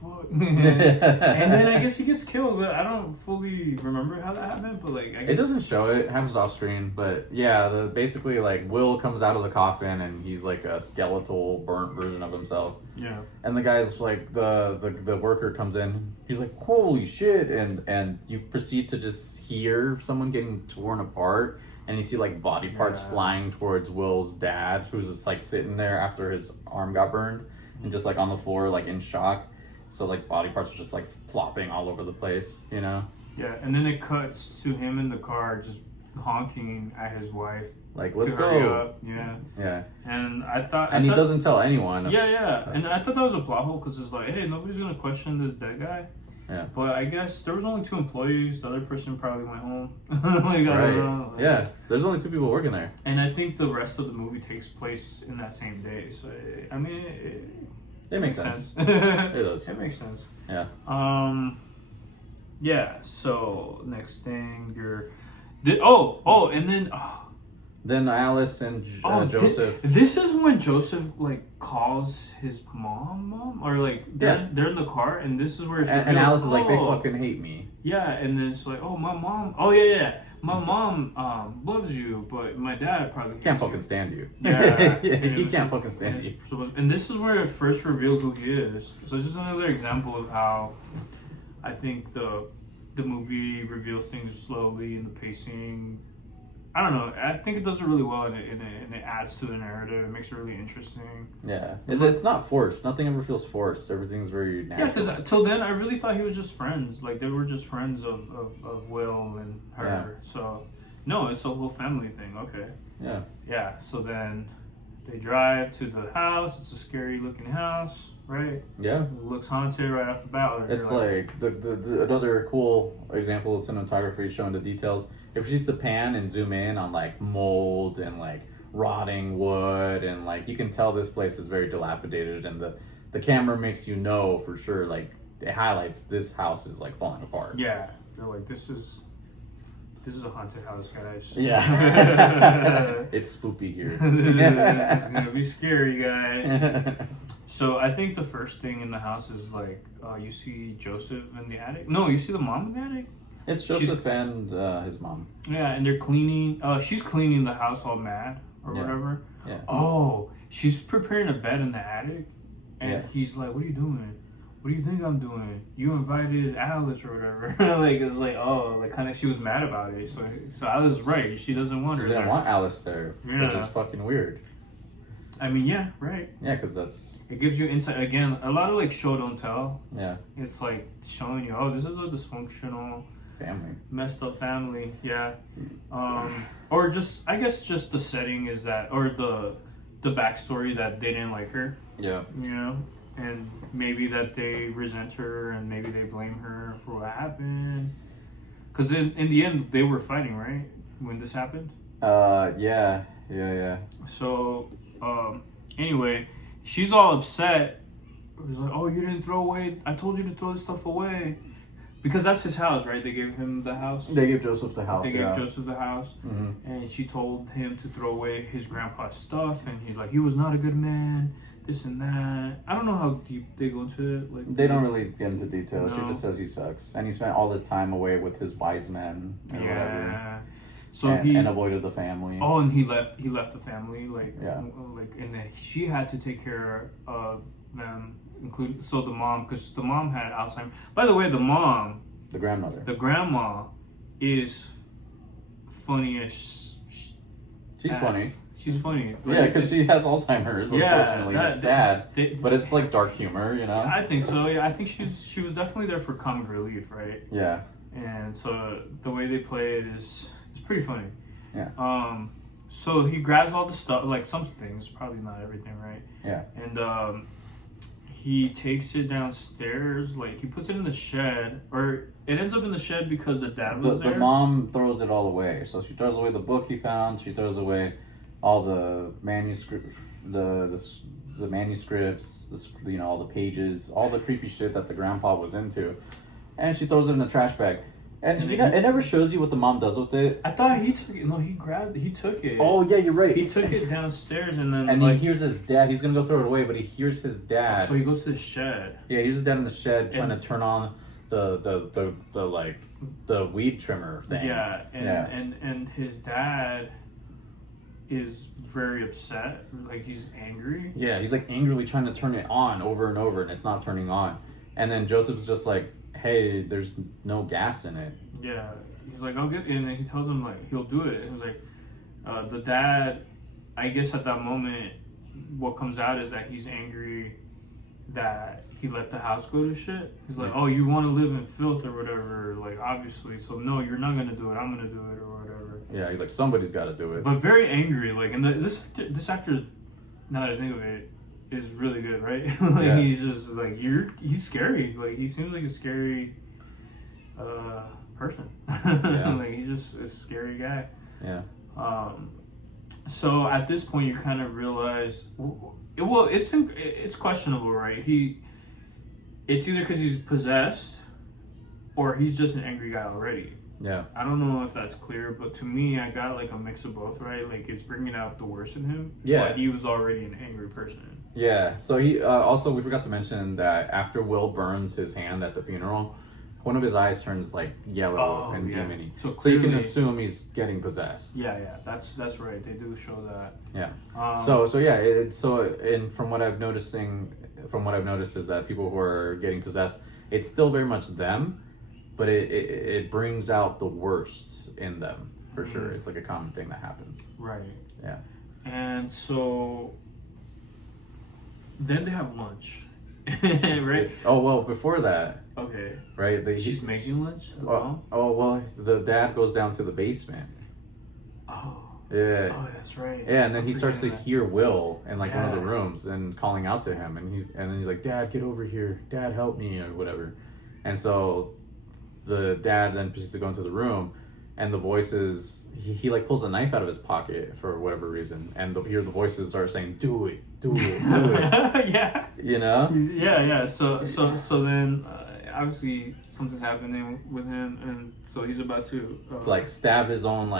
fuck? And then I guess he gets killed, but I don't fully remember how that happened. But like, I guess it doesn't show it. It happens off screen, but yeah, basically like Will comes out of the coffin and he's like a skeletal, burnt version of himself. Yeah. And the guy's like the worker comes in. He's like, holy shit, and you proceed to just hear someone getting torn apart. And you see like body parts flying towards Will's dad, who's just like sitting there after his arm got burned, and just like on the floor, like in shock. So like body parts are just like plopping all over the place, you know? Yeah, and then it cuts to him in the car, just honking at his wife. Like, let's go. Up. Yeah. Yeah. And I thought... he doesn't tell anyone. Yeah. And I thought that was a plot hole, because it's like, hey, nobody's going to question this dead guy. Yeah. But I guess there was only 2 employees. The other person probably went home. Yeah. There's only 2 people working there. And I think the rest of the movie takes place in that same day. So, I mean... It makes sense. It does. It makes sense. Yeah. Yeah, so next thing and then... Then Alice and Joseph. This is when Joseph like calls his mom, or like they're in the car, and this is where it's and Alice is like, they fucking hate me. Yeah, and then it's like, oh, my mom. Oh yeah. My mom loves you, but my dad probably can't fucking stand you. Yeah, he can't fucking stand you. And this is where it first revealed who he is. So it's just another example of how I think the movie reveals things slowly, and the pacing I don't know. I think it does it really well, and it adds to the narrative. It makes it really interesting. Yeah, it's not forced. Nothing ever feels forced. Everything's very natural. Yeah, because till then, I really thought he was just friends. Like, they were just friends of Will and her. Yeah. So, no, it's a whole family thing. Okay. Yeah. Yeah, so then they drive to the house. It's a scary looking house, right? Yeah. It looks haunted right off the bat. It's like the another cool example of cinematography showing the details. If you used to pan and zoom in on like mold and like rotting wood, and like you can tell this place is very dilapidated, and the camera makes you know for sure, like it highlights this house is like falling apart. Yeah, they're like, this is a haunted house, guys. Yeah. It's spoopy here. It's gonna be scary, guys. So I think the first thing in the house is like you see Joseph in the attic. No, you see the mom in the attic. It's Joseph and his mom. Yeah, and they're cleaning. She's cleaning the house all mad or whatever. Yeah. Oh, she's preparing a bed in the attic, and he's like, "What are you doing? What do you think I'm doing? You invited Alice or whatever." Like, it's like, oh, like kind of she was mad about it. So Alice is right. She doesn't want her. She didn't want Alice there, which is fucking weird. I mean, yeah, right. Yeah, because that's... It gives you insight. Again, a lot of like show don't tell. Yeah. It's like showing you, oh, this is a dysfunctional... family. Messed up family, yeah. Or just, I guess just the setting is that, or the backstory that they didn't like her. Yeah. You know? And maybe that they resent her, and maybe they blame her for what happened. Because in the end, they were fighting, right? When this happened? Yeah. So, anyway, she's all upset. She's like, oh, you didn't throw away, I told you to throw this stuff away. Because that's his house, right? They gave him the house. They gave Joseph the house, They gave Joseph the house. Mm-hmm. And she told him to throw away his grandpa's stuff. And he's like, he was not a good man, this and that. I don't know how deep they go into it. Like, they don't really get into details. No. She just says he sucks. And he spent all his time away with his wise men or whatever. So and avoided the family. Oh, and he left the family. Like, yeah. Like, and then she had to take care of them, including, so the mom, because the mom had Alzheimer's. By the way, the mom... The grandmother. The grandma is funny as... She's funny. She's funny. Yeah, because she has Alzheimer's, unfortunately. It's sad. But it's like dark humor, you know? I think so, yeah. I think she was definitely there for comic relief, right? Yeah. And so the way they play it is pretty funny. Yeah. So he grabs all the stuff, like some things, probably not everything, right? Yeah. And he takes it downstairs, like he puts it in the shed, or it ends up in the shed because the dad was there. The mom throws it all away. So she throws away the book he found. She throws away all the manuscript, the manuscripts, all the pages, all the creepy shit that the grandpa was into, and she throws it in the trash bag. And it never shows you what the mom does with it. I thought he took it. No, he took it. Oh, yeah, you're right. He took it downstairs and then... And he hears his dad. He's going to go throw it away, but he hears his dad. So he goes to the shed. Yeah, he hears his dad in the shed trying to turn on the weed trimmer thing. Yeah, and his dad is very upset. Like, he's angry. Yeah, he's like angrily trying to turn it on over and over, and it's not turning on. And then Joseph's just like, hey, there's no gas in it. Yeah, he's like, I'll get it. And then he tells him, like, he'll do it. And he's like, the dad, I guess at that moment, what comes out is that he's angry that he let the house go to shit. He's like, oh, you want to live in filth or whatever, like, obviously. So, no, you're not going to do it. I'm going to do it or whatever. Yeah, he's like, somebody's got to do it. But very angry. Like, and this actor's, now that I think of it, is really good, right? Like, yeah. He's just like, he's scary. Like, he seems like a scary person. Yeah. Like, he's just a scary guy. Yeah. So at this point, you kind of realize, well, it's questionable, right? It's either because he's possessed, or he's just an angry guy already. Yeah. I don't know if that's clear, but to me, I got like a mix of both, right? Like, it's bringing out the worst in him. Yeah. But he was already an angry person. Yeah. So he also, we forgot to mention that after Will burns his hand at the funeral, one of his eyes turns like yellow and demony. So clearly, you can assume he's getting possessed. Yeah, that's right. They do show that. Yeah. From what I've noticed is that people who are getting possessed, it's still very much them, but it brings out the worst in them. for sure. It's like a common thing that happens. Right. Yeah. And so then they have lunch. Right? Oh, well, before that. Okay. Right? She's making lunch? Well, the dad goes down to the basement. Oh. Yeah. Oh, that's right. Yeah, and then he starts to hear Will in like one of the rooms and calling out to him, and then he's like, "Dad, get over here! Dad, help me!" or whatever. And so the dad then proceeds to go into the room, and the voices he like pulls a knife out of his pocket for whatever reason, and the voices are saying, "Do it, do it, do it." Yeah. You know. Yeah. So then obviously something's happening with him, and so he's about to like stab his own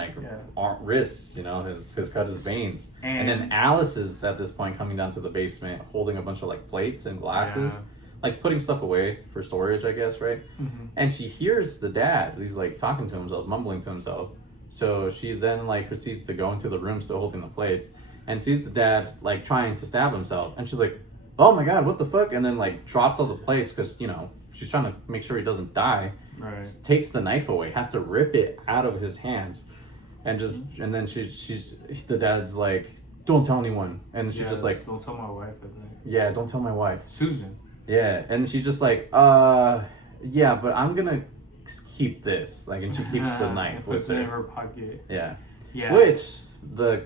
wrists, his cut his veins, and then Alice is at this point coming down to the basement holding a bunch of like plates and glasses, like putting stuff away for storage, I guess, right? Mm-hmm. And she hears the dad, he's like talking to himself, mumbling to himself. So she then like proceeds to go into the room still holding the plates and sees the dad like trying to stab himself, and she's like, "Oh my god, what the fuck?" And then like drops all the plates because she's trying to make sure he doesn't die. Right. Takes the knife away, has to rip it out of his hands, and then the dad's like, "Don't tell anyone," and she's just like, "Don't tell my wife." I think. Yeah, don't tell my wife. Susan. Yeah, and she's just like, yeah, but I'm gonna keep this, like, and she keeps the knife. Puts it in her pocket. Yeah. Yeah. Which the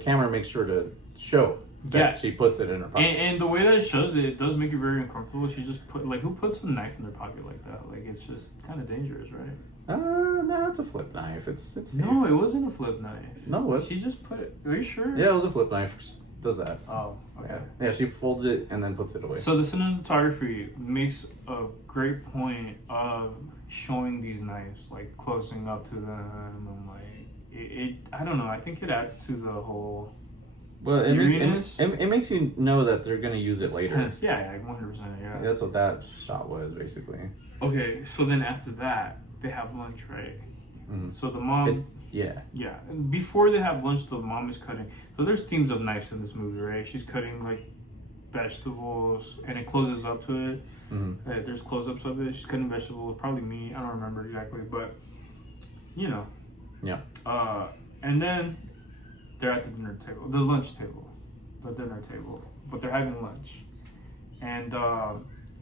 camera makes sure to show. Yeah, she puts it in her pocket, and the way that it shows it does make you very uncomfortable. She just who puts a knife in their pocket like that? Like, it's just kind of dangerous, right? No, it's a flip knife. It's no, it wasn't a flip knife. No, what? She just put it. Are you sure? Yeah, it was a flip knife. Does that? Oh, okay. Yeah, she folds it and then puts it away. So the cinematography makes a great point of showing these knives, like closing up to them, and like it I don't know. I think it adds to the whole. Well, it makes you know that they're gonna use it later. Tense. Yeah, 100%. Yeah. That's what that shot was, basically. Okay, so then after that, they have lunch, right? Mm-hmm. So the mom. Yeah. Before they have lunch, the mom is cutting. So there's themes of knives in this movie, right? She's cutting like vegetables, and it closes up to it. Mm-hmm. There's close-ups of it. She's cutting vegetables, probably meat. I don't remember exactly, but Yeah. And then they're at the dinner table, the lunch table, the dinner table, but they're having lunch. And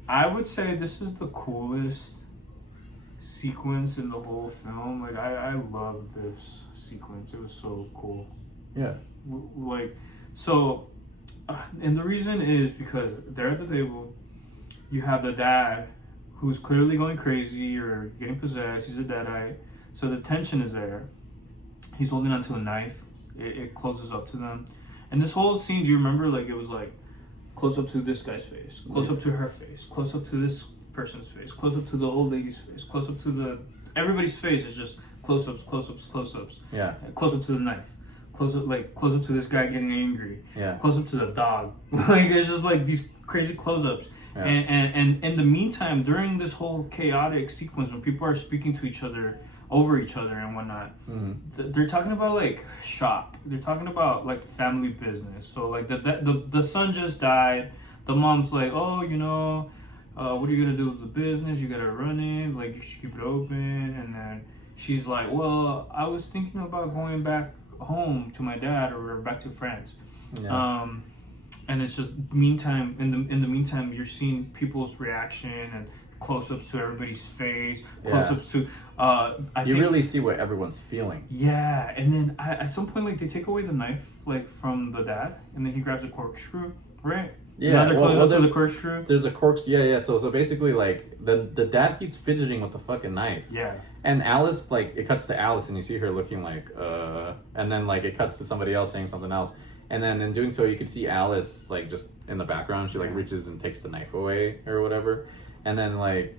I would say this is the coolest sequence in the whole film. Like, I love this sequence. It was so cool. Yeah. And the reason is because they're at the table. You have the dad who's clearly going crazy or getting possessed. He's a deadite. So the tension is there. He's holding onto a knife. It closes up to them. And this whole scene, do you remember? Like, it was like close up to this guy's face, close up to her face, close up to this person's face, close up to the old lady's face, close up to everybody's face is just close-ups, close-ups, close-ups. Yeah. Close up to the knife. Close up to this guy getting angry. Yeah. Close up to the dog. Like, there's just like these crazy close-ups. Yeah. And in the meantime, during this whole chaotic sequence, when people are speaking to each other, over each other and whatnot, they're talking about like shop. They're talking about like family business. So like the son just died. The mom's like, oh, what are you gonna do with the business? You gotta run it. Like, you should keep it open. And then she's like, well, I was thinking about going back home to my dad or back to France. Yeah. And it's just meantime. In the meantime, you're seeing people's reaction and close-ups to everybody's face, close-ups to you really see what everyone's feeling. Yeah, and then at some point, like, they take away the knife, like, from the dad, and then he grabs a corkscrew, right? Yeah, the corkscrew. There's a corkscrew. Yeah. So basically, like, the dad keeps fidgeting with the fucking knife. Yeah. And Alice, like, it cuts to Alice, and you see her looking like, and then like it cuts to somebody else saying something else. And then in doing so, you could see Alice, like, just in the background, she like reaches and takes the knife away or whatever. And then, like,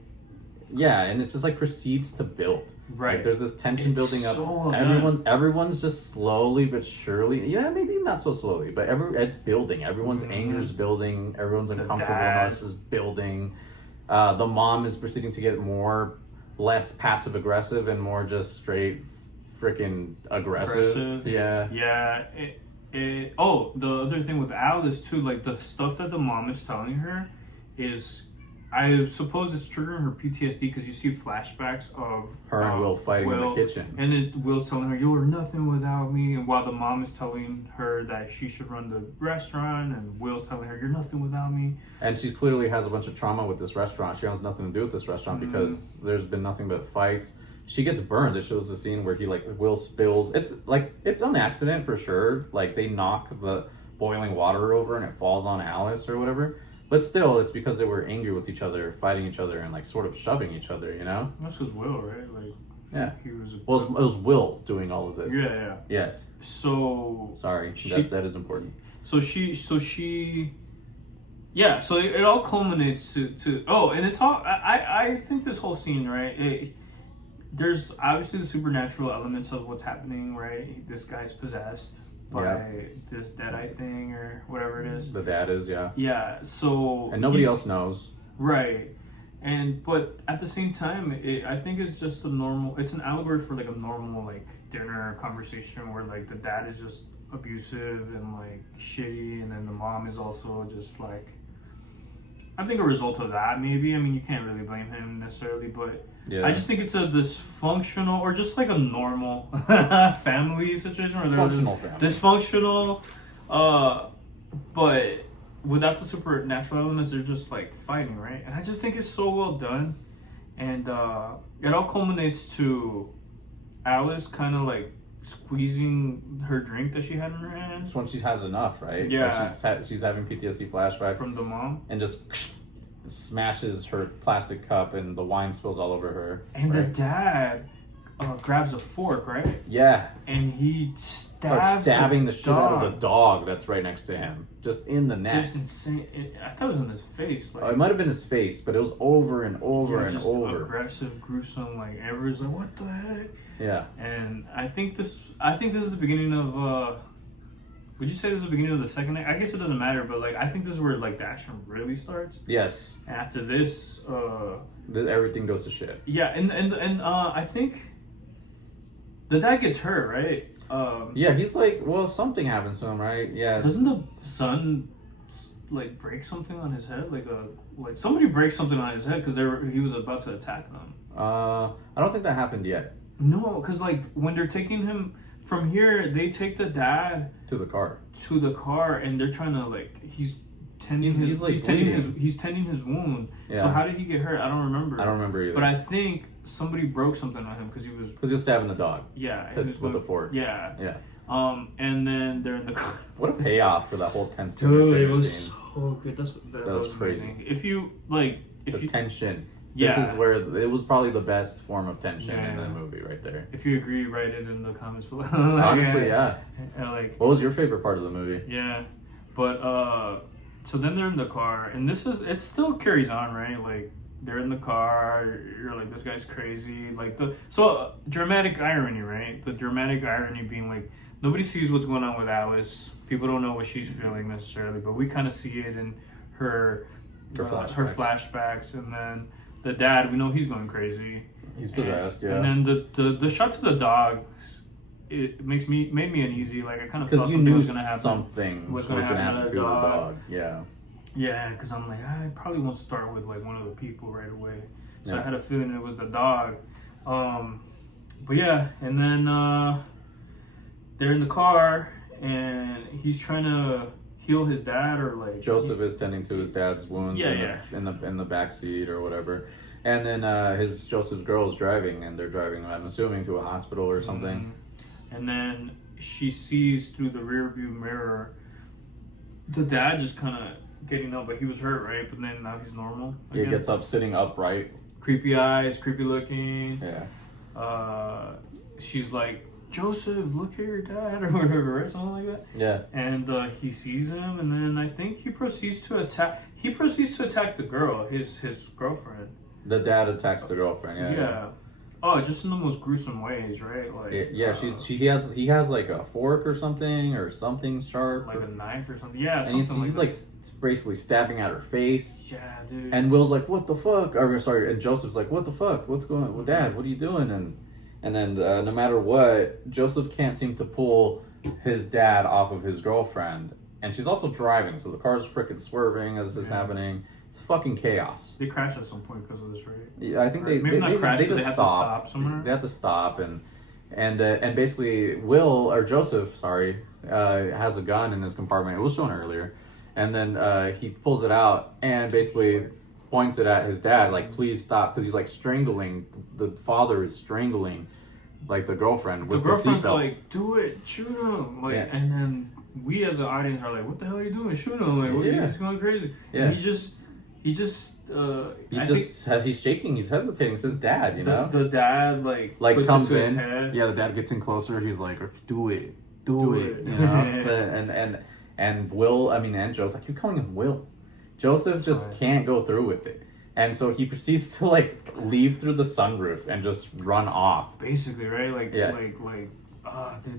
and it's just like proceeds to build. Right. Like, there's this tension building up. So everyone's just slowly but surely. Yeah, maybe not so slowly, but it's building. Everyone's anger is building. Everyone's uncomfortableness is building. The mom is proceeding to get less passive aggressive and more just straight freaking aggressive. Yeah. Yeah. The other thing with Alice too, like, the stuff that the mom is telling her is I suppose it's triggering her PTSD because you see flashbacks of her and Will fighting in the kitchen, and Will's telling her, "You're nothing without me," and while the mom is telling her that she should run the restaurant, and Will's telling her, "You're nothing without me." And she clearly has a bunch of trauma with this restaurant. She has nothing to do with this restaurant because there's been nothing but fights. She gets burned. It shows the scene where Will spills. It's an accident for sure. Like they knock the boiling water over and it falls on Alice or whatever. But still, it's because they were angry with each other, fighting each other, and like sort of shoving each other. You know. That's because Will, right? Like. Yeah. It was Will doing all of this. Yeah. Yes. So. Sorry. That is important. So she. Yeah. So it all culminates to. Oh, and it's all. I think this whole scene, right? There's obviously the supernatural elements of what's happening, right? This guy's possessed by this Deadeye thing or whatever it is. The dad is, yeah. Yeah, so... And nobody else knows. Right. But at the same time, I think it's just it's an allegory for like a normal like dinner conversation where like the dad is just abusive and like shitty, and then the mom is also just like... I think a result of that, maybe. I mean, you can't really blame him necessarily, but I just think it's a dysfunctional or just like a normal family situation. Dysfunctional family. Dysfunctional, but without the supernatural elements, they're just like fighting, right? And I just think it's so well done, and it all culminates to Alice kind of like squeezing her drink that she had in her hand. It's when she has enough, right? Yeah. Like she's having PTSD flashbacks. From the mom. And just smashes her plastic cup and the wine spills all over her. And the dad grabs a fork, right? Yeah. And he stabbing the shit out of the dog that's right next to him. Just in the neck. Just insane. I thought it was in his face. Like, it might have been his face, but it was over and over and over. Aggressive, gruesome, like everyone's like, what the heck? Yeah. And I think this is the beginning of would you say this is the beginning of the second act? I guess it doesn't matter, but like I think this is where like the action really starts. Yes. And after this everything goes to shit. Yeah, and I think the dad gets hurt, right? Yeah, he's like, well, something happens to him, right? Yeah. Doesn't the son like break something on his head? Like somebody breaks something on his head because he was about to attack them. I don't think that happened yet. No, because like when they're taking him from here, they take the dad to the car, and they're trying to like he's tending his wound. Yeah. So how did he get hurt? I don't remember. I don't remember either. But I think somebody broke something on him because he was stabbing the dog. Yeah, with the fork. Yeah. Yeah. And then they're in the car. What a payoff for that whole tense scene. Dude, it was so good. That was crazy. Amazing. If you like, tension. Yeah. This is where it was probably the best form of tension in the movie right there. If you agree, write it in the comments below. Honestly, yeah. Like, what was your favorite part of the movie? Yeah, but so then they're in the car, and it still carries on, right? Like they're in the car, you're like, this guy's crazy. Like dramatic irony, right? The dramatic irony being like nobody sees what's going on with Alice. People don't know what she's feeling necessarily, but we kind of see it in her flashbacks, and then. The dad, we know he's going crazy. He's possessed, yeah. And then the shot to the dog, it made me uneasy. Like I kind of thought something was going to happen. Something was going to happen to the dog. Yeah. Yeah, because I'm like, I probably won't start with like one of the people right away. So I had a feeling it was the dog. But yeah, and then they're in the car, and he's trying to heal his dad, or like Joseph is tending to his dad's wounds in the back seat or whatever, and then Joseph's girl is driving, and they're driving, I'm assuming, to a hospital or something. And then she sees through the rear view mirror the dad just kind of getting up, but he was hurt, right? But then now he's normal again. He gets up, sitting upright, creepy eyes, creepy looking. Yeah. She's like, Joseph, look at your dad, or whatever, right? Something like that. Yeah. And he sees him, and then I think he proceeds to attack the girl, his girlfriend. The dad attacks the girlfriend. Yeah. Oh, just in the most gruesome ways, right? Like he has like a fork or something sharp, like a knife or something. Yeah. And he's like basically stabbing at her face. Yeah, dude. And Will's like, what the fuck? Or sorry, and Joseph's like, what the fuck? What's going on? Well, Dad, what are you doing? And then no matter what, Joseph can't seem to pull his dad off of his girlfriend. And she's also driving, so the car's freaking swerving as this is happening. It's fucking chaos. They crashed at some point because of this, right? Yeah, I think they just have to stop somewhere. They have to stop and basically Joseph, has a gun in his compartment. It was shown earlier, and then he pulls it out and basically points it at his dad, like, please stop, because he's like strangling. The father is strangling, like, the girlfriend with the girlfriend's seatbelt. like, do it, shoot him, like, and then we as the audience are like, what the hell are you doing? Shoot him, like, what are you, he's going crazy. Yeah. And he's shaking, he's hesitating. It's his dad, you know. The dad like comes in. Yeah, the dad gets in closer. He's like, do it, you know. and Will, and Joe's like, you're calling him Will. Joseph just can't go through with it, and so he proceeds to like leave through the sunroof and just run off. Basically, right? Like, dude,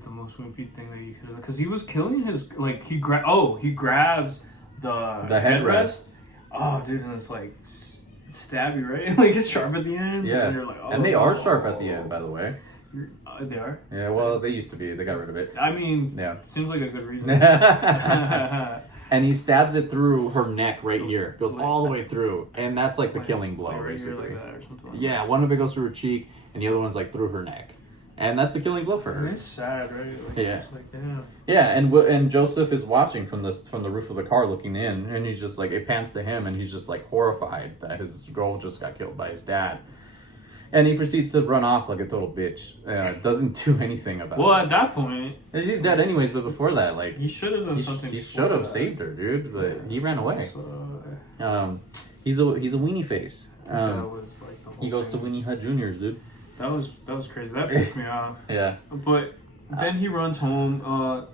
the most wimpy thing that you could have, because he was killing his, like, he grabs the headrest. Oh, dude, and it's like stabby, right? Like, it's sharp at the end. Yeah, and you're like, and they are sharp at the end, by the way. They are. Yeah, well, they used to be. They got rid of it. I mean, yeah, seems like a good reason. And he stabs it through her neck right here. Goes all the way through, and that's like the killing blow, right basically. here, like that or something. Yeah, one of it goes through her cheek, and the other one's like through her neck, and that's the killing blow for her. It's sad, right? Like, yeah. It's like, damn. Yeah, and Joseph is watching from the roof of the car, looking in, and he's just like, it pans to him, and he's just like horrified that his girl just got killed by his dad. And he proceeds to run off like a total bitch. Doesn't do anything about it. Well, at that point, she's dead anyways. But before that, like, he should have done something. He should have saved her, dude. But he ran away. He's a weenie face. That was like the whole he goes thing. to Weenie Hut Juniors, dude. That was crazy. That pissed me off. Yeah. But then he runs home.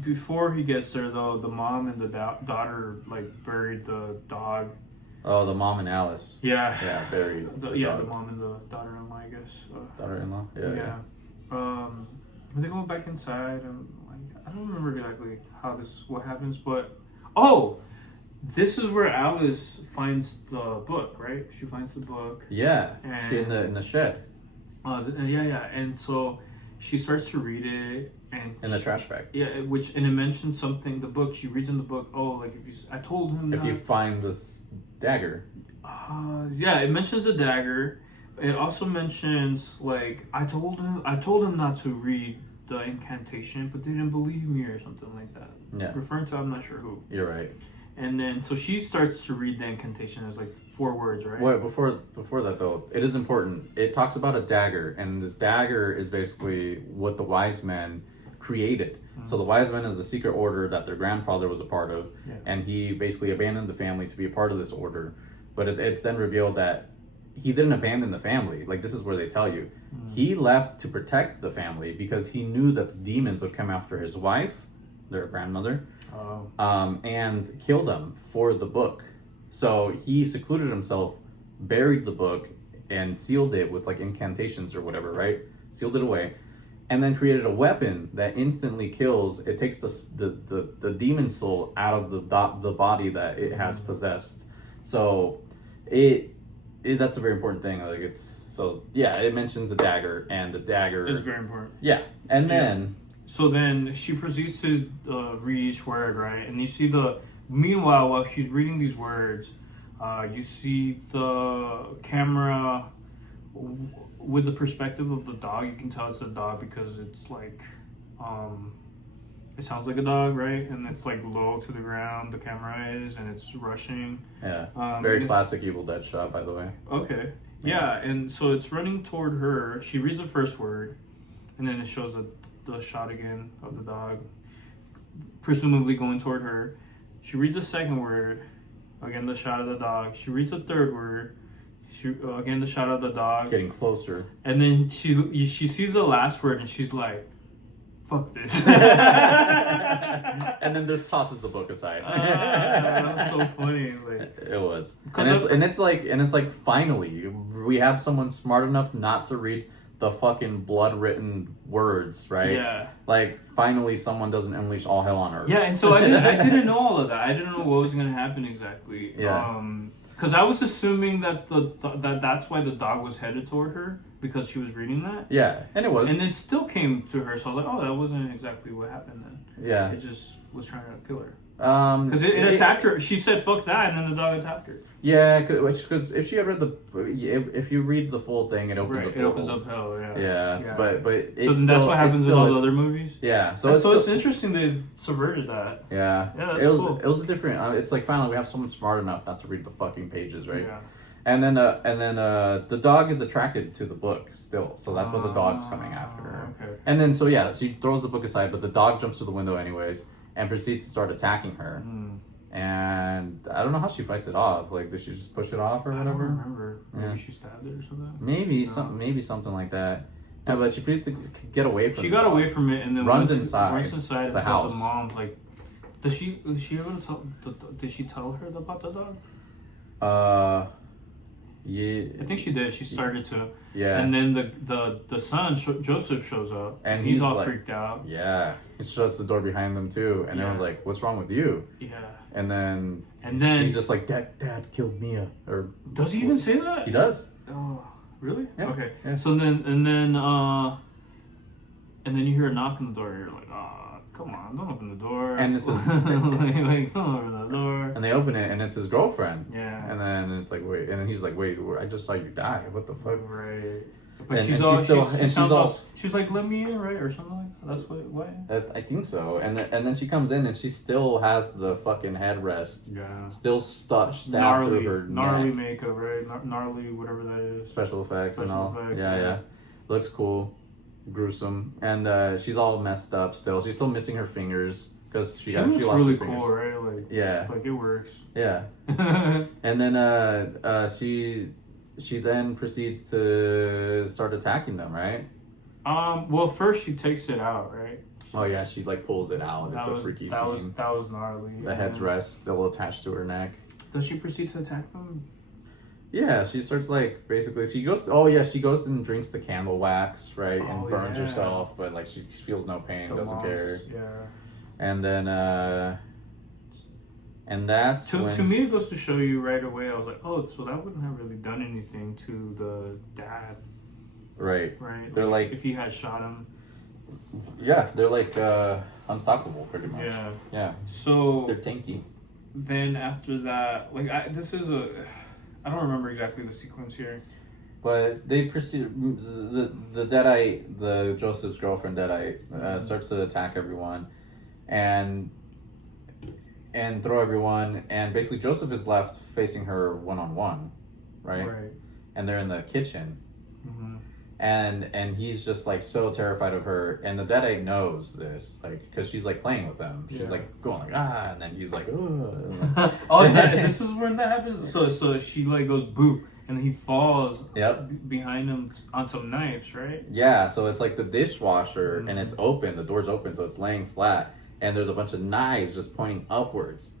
Before he gets there, though, the mom and the daughter like buried the dog. Oh, the mom and Alice. Yeah. Yeah, buried. The mom and the daughter-in-law, I guess. Daughter-in-law. Yeah. They go back inside, and like, I don't remember exactly what happens, but this is where Alice finds the book, right? She finds the book. Yeah. She in the shed. Yeah. And so she starts to read it, and in the trash bag. Yeah, and it mentions something. The book, she reads in the book. Oh, like I told him. If you find this dagger. Yeah, it mentions the dagger. It also mentions like I told him not to read the incantation, but they didn't believe me or something like that. Yeah. Referring to I'm not sure who. You're right. And then so she starts to read the incantation. There's like 4 words, right? Wait, before that though, it is important. It talks about a dagger, and this dagger is basically what the wise men created. Mm-hmm. So the wise men is the secret order that their grandfather was a part of, and he basically abandoned the family to be a part of this order. But it's then revealed that he didn't abandon the family. Like, this is where they tell you. Mm-hmm. He left to protect the family because he knew that the demons would come after his wife, their grandmother, and kill them for the book. So he secluded himself, buried the book, and sealed it with like incantations or whatever, right? Sealed it away, and then created a weapon that instantly kills. It takes the demon soul out of the body that it has possessed. So that's a very important thing. Like, it mentions the dagger, and the dagger is very important. Yeah, and then. So then she proceeds to read each word, right? And you see meanwhile, while she's reading these words, you see the camera with the perspective of the dog. You can tell it's a dog because it's like, it sounds like a dog, right? And it's like low to the ground, the camera is, and it's rushing. Yeah, very classic Evil Dead shot, by the way. Okay, yeah, and so it's running toward her. She reads the first word, and then it shows the shot again of the dog, presumably going toward her. She reads the second word, again the shot of the dog. She reads the third word, again the shot of the dog. Getting closer. And then she sees the last word, and she's like, fuck this. And then just tosses the book aside. That was so funny. Like, it was. And it's like finally we have someone smart enough not to read the fucking blood-written words, right? Yeah. Like, finally someone doesn't unleash all hell on earth. Yeah, and so I didn't know all of that. I didn't know what was going to happen exactly. Yeah. Because I was assuming that that's why the dog was headed toward her, because she was reading that. Yeah, and it was. And it still came to her, so I was like, oh, that wasn't exactly what happened then. Yeah. It just was trying to kill her. Because it attacked her. She said "fuck that," and then the dog attacked her. Yeah, because if she had read if you read the full thing, it opens up. It opens up hell. Yeah. Yeah. But so then that's what happens with all the other movies. Yeah. So it's interesting they subverted that. Yeah. Yeah. That's cool. It was a different. It's like finally we have someone smart enough not to read the fucking pages, right? Yeah. And then the dog is attracted to the book still, so that's why the dog's coming after her. Okay. And then she throws the book aside, but the dog jumps through the window anyways and proceeds to start attacking her. And I don't know how she fights it off. Like, does she just push it off or whatever? I don't remember. Maybe she stabbed it or something. Maybe something like that. Yeah, but she proceeds to get away from. She got away from it and then runs inside and the tells house. the mom like, was she able to tell? Did she tell her about the dog? Yeah. I think she did. She started to. Yeah. And then the son Joseph shows up and he's all like, freaked out. Yeah. He shuts the door behind them too, and everyone's like, "What's wrong with you?" Yeah. And then he just like, Dad killed Mia. Or does he even say that? He does. Oh, really? Yeah. Okay. Yeah. So then you hear a knock on the door. You're like, oh, come on, don't open the door. And this is like, don't open the door. And they open it, and it's his girlfriend. Yeah. And then it's like, wait, and then he's like, wait, I just saw you die. What the fuck? Right. But she's like, let me in, right, or something like that. That's what. I think so. And then she comes in, and she still has the fucking headrest. Yeah. Still stabbed through her gnarly neck. makeup, right? Gnarly, whatever that is. Special effects and all. Effects, Yeah. Looks cool, gruesome, and she's all messed up. Still, she's still missing her fingers because she lost really her fingers. Cool, right? Like like it works. Yeah. And then she then proceeds to start attacking them, right? Well, first she takes it out, right? Oh yeah, she like pulls it out. It's a freaky scene. That was gnarly. The headdress still attached to her neck. Does she proceed to attack them? Yeah, she starts like basically she goes and drinks the candle wax, right, and burns herself, but like she feels no pain, doesn't care. Yeah. And then and that's to me it goes to show you right away. I was like, oh, so that wouldn't have really done anything to the dad. Right. They're like if he had shot him. Yeah, they're like unstoppable pretty much. Yeah. Yeah. So they're tanky. Then after that, like I don't remember exactly the sequence here. But they proceed. The Deadite, the Joseph's girlfriend Deadite, starts to attack everyone, and throw everyone. And basically, Joseph is left facing her one-on-one, right? Right. And they're in the kitchen, mm-hmm. and he's just like so terrified of her. And the Deadite knows this, like, because she's like playing with him. She's like going like and then he's like oh, this is when that happens. So she like goes boop. And he falls behind him on some knives, right? Yeah, so it's like the dishwasher, and it's open, the door's open, so it's laying flat, and there's a bunch of knives just pointing upwards,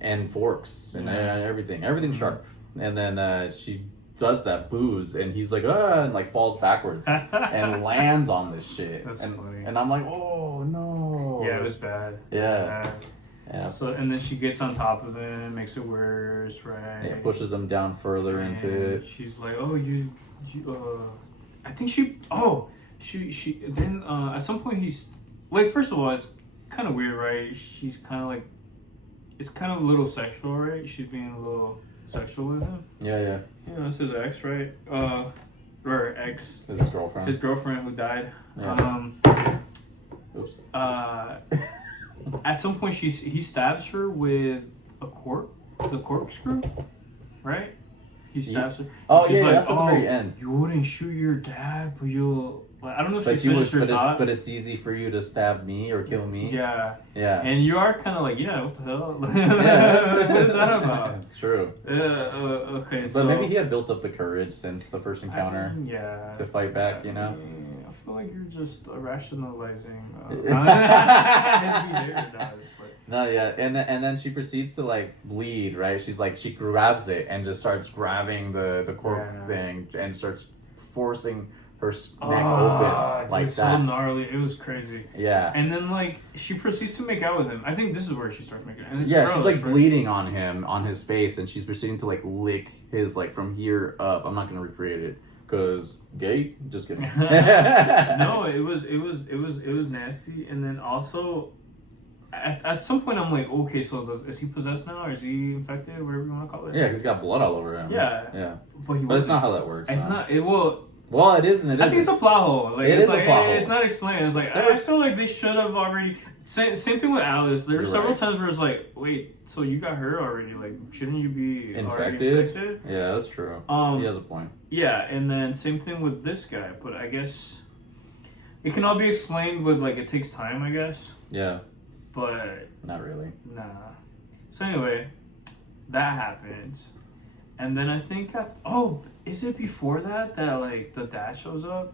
and forks, and everything sharp. And then she does that booze, and he's like, and like falls backwards, and lands on this shit. That's funny. And I'm like, oh no. Yeah, it was bad. Yeah. So and then she gets on top of him, makes it worse, right? Yeah, pushes him down further into it. She's like, "Oh, I think she then at some point he's like, first of all, it's kind of weird, right? She's kind of like, it's kind of a little sexual, right? She's being a little sexual with him. Yeah. That's his ex, right? Or ex. His girlfriend. His girlfriend who died. Yeah. Oops. At some point, he stabs her with the corkscrew, right? He stabs her. Oh yeah, like, that's at the very end. You wouldn't shoot your dad, but you'll. Like, I don't know if she finished her thought. But it's easy for you to stab me or kill me. Yeah. Yeah. And you are kind of like, what the hell? What is that about? True. Okay. But maybe he had built up the courage since the first encounter. To fight back, I feel like you're just rationalizing. Not yet. And then she proceeds to like bleed, right? She's like, she grabs it and just starts grabbing the cork thing and starts forcing her neck open like that. So gnarly. It was crazy. Yeah. And then like she proceeds to make out with him. I think this is where she starts making out. And it's gross, she's like bleeding on him, on his face, and she's proceeding to like lick his like from here up. I'm not gonna recreate it. Cause gay, just kidding. No, it was nasty, and then also, at some point I'm like, okay, so is he possessed now, or is he infected, whatever you want to call it? Yeah, because he's got blood all over him. Yeah. But it's not how that works. It's not. It will. Well, it is and it isn't. I think it's a plot hole. Like, it is a plot hole. It's not explained. It's like, I feel like they should have already... Same thing with Alice. There were several times where it's like, wait, so you got her already. Like, shouldn't you be infected? Yeah, that's true. He has a point. Yeah, and then same thing with this guy. But I guess it can all be explained with, like, it takes time, I guess. Yeah. But... Not really. Nah. So anyway, that happens. And then I think is it before that like the dad shows up,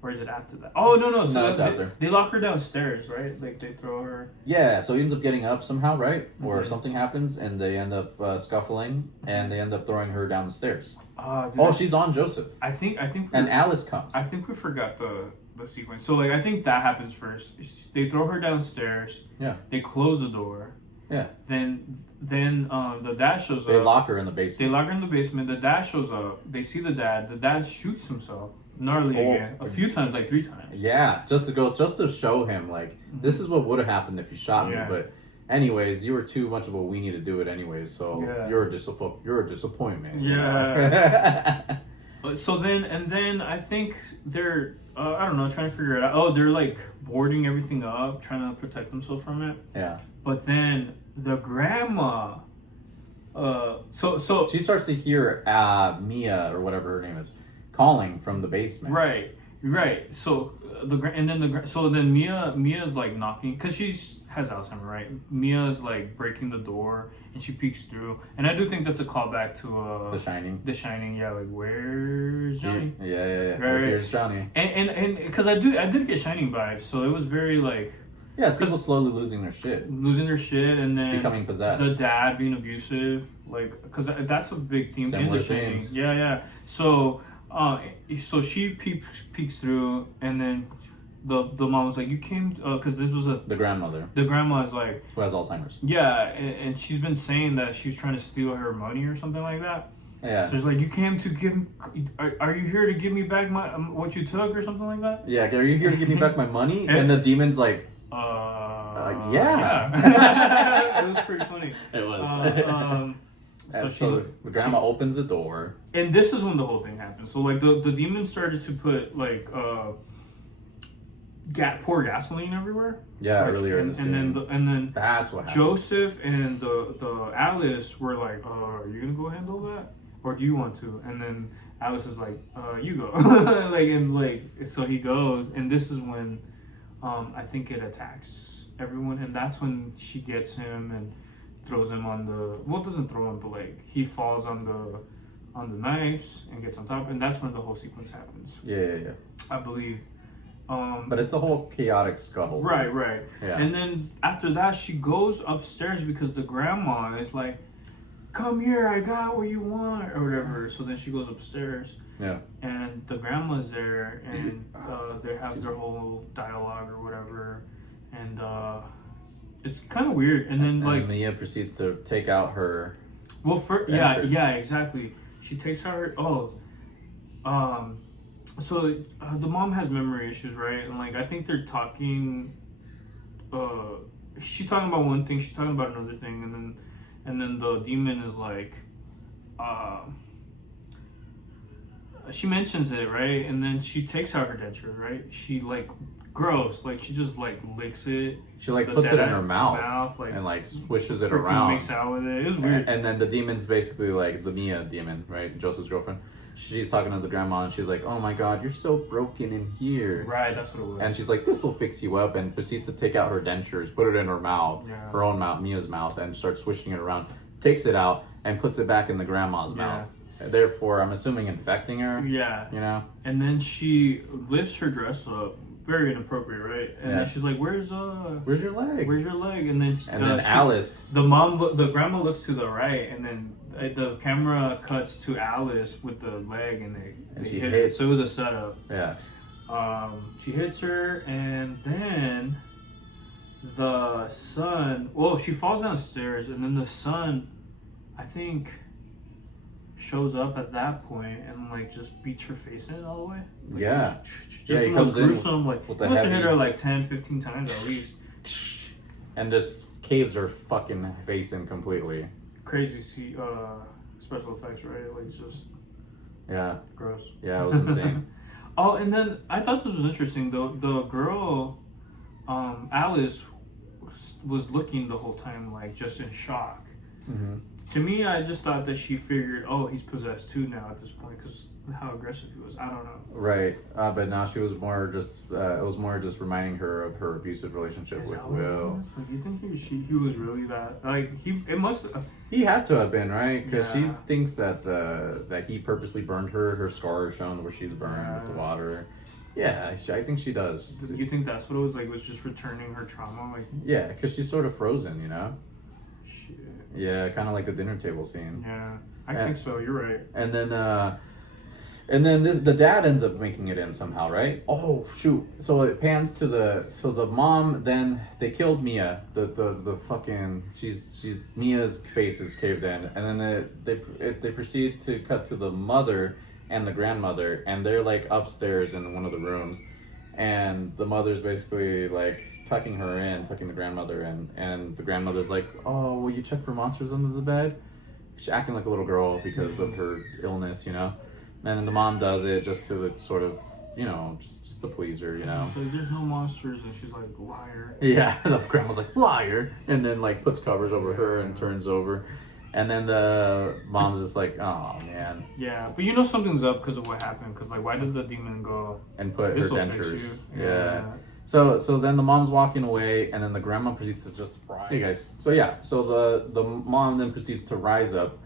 or is it after that? Oh no! So no, it's after. They lock her downstairs, right? Like they throw her. Yeah, so he ends up getting up somehow, right? Or something happens, and they end up scuffling, and they end up throwing her down the stairs. She's on Joseph. I think. And Alice comes. I think we forgot the sequence. So like I think that happens first. They throw her downstairs. Yeah. They close the door. Yeah. Then the dad shows up. They lock her in the basement. They lock her in the basement. The dad shows up. They see the dad. The dad shoots himself. Gnarly again. A few times, like 3 times. Yeah, just to show him, like, this is what would have happened if you shot me. But anyways, you were too much of a weenie to do it anyways, so you're a disappointment. Yeah. So then I think they're, I don't know, trying to figure it out. Oh, they're like boarding everything up, trying to protect themselves from it. Yeah. But then the grandma, so she starts to hear Mia or whatever her name is calling from the basement. Right. So then Mia's like knocking because she has Alzheimer's, right? Mia's like breaking the door and she peeks through, and I do think that's a callback to The Shining. The Shining, yeah. Like, where's Johnny? Yeah. Right. Here's Johnny. And because I did get Shining vibes, so it was very like. Yeah, it's people slowly losing their shit, and then becoming possessed. The dad being abusive, like, because that's a big theme Similar in the themes. thing. Yeah. So she peeks through, and then the mom was like, "You came," because this was the grandmother. The grandma is like, who has Alzheimer's. Yeah, and she's been saying that she was trying to steal her money or something like that. Yeah. So she's like, "You came to give. Are you here to give me back my what you took or something like that?" Yeah. Are you here to give me back my money? And the demon's like. Yeah. It was pretty funny. It was. So the grandma opens the door, and this is when the whole thing happened. So like the demon started to put like pour gasoline everywhere. Yeah, earlier in the scene. And then that's what happened. Joseph and the Alice were like, "Are you gonna go handle that, or do you want to?" And then Alice is like, "You go." So he goes, and this is when I think it attacks everyone, and that's when she gets him and throws him on doesn't throw him, but like he falls on the knives and gets on top, and that's when the whole sequence happens. Yeah. I believe. But it's a whole chaotic scuttle. Right. Yeah. And then after that, she goes upstairs because the grandma is like, "Come here, I got what you want," or whatever. So then she goes upstairs. Yeah. And the grandma's there, and they have their whole dialogue or whatever, and it's kind of weird. And then like Mia proceeds to take out her. Well, yeah, exactly. She takes out her. So the mom has memory issues, right? And like I think they're talking. She's talking about one thing. She's talking about another thing, and then the demon is like, she mentions it, right? And then she takes out her dentures, right? She like gross, like she just like licks it. She like puts it in her mouth like, and like swishes it around. Makes out with it. It was weird. And then the demon's basically like the Mia demon, right? Joseph's girlfriend. She's talking to the grandma and she's like, "Oh my God, you're so broken in here." Right, that's what it was. And she's like, "This will fix you up," and proceeds to take out her dentures, put it in her mouth, her own mouth, Mia's mouth, and starts swishing it around. Takes it out and puts it back in the grandma's mouth. Therefore, I'm assuming infecting her. Yeah. You know? And then she lifts her dress up. Very inappropriate, right? And then she's like, "Where's your leg? Where's your leg?" And then Alice, the grandma looks to the right, and then the camera cuts to Alice with the leg, and they she hit hits. her. So it was a setup. Yeah. She hits her, and then the son. Well, she falls downstairs, and then the son, I think, shows up at that point and like just beats her face in all the way. Like, he comes gruesome, in like he must have hit her like 10, 15 times at least. and just caves are fucking facing completely. Crazy special effects, right? Like, it's just gross. Yeah, it was insane. Oh, and then I thought this was interesting though. The girl, Alice, was looking the whole time like just in shock. Mm-hmm. To me, I just thought that she figured, oh, he's possessed too now at this point because how aggressive he was. I don't know. Right, but now she was more just. It was more just reminding her of her abusive relationship with Will. Like, you think he was really that? Like it must. He had to have been, right? Because she thinks that that he purposely burned her. Her scar is shown where she's burned with the water. Yeah, I think she does. You think that's what it was like? Was just returning her trauma, like? Yeah, because she's sort of frozen, you know. Shit. Yeah, kind of like the dinner table scene. Yeah, I think so. You're right. And then the dad ends up making it in somehow, right? Oh shoot! So it pans to the mom. Then they killed Mia. The fucking she's Mia's face is caved in, and then they proceed to cut to the mother and the grandmother, and they're like upstairs in one of the rooms, and the mother's basically like tucking the grandmother in, and the grandmother's like, oh, will you check for monsters under the bed? She's acting like a little girl because of her illness, you know. And then the mom does it just to sort of, you know, just to please her, you know. So there's no monsters, and she's like, liar. Yeah, the grandma's like, liar, and then like puts covers over her and turns over. And then the mom's just like, oh man. Yeah, but you know something's up because of what happened. Because like, why did the demon go and put her dentures? Yeah. So then the mom's walking away, and then the grandma proceeds to just fry. Hey guys. So the mom then proceeds to rise up,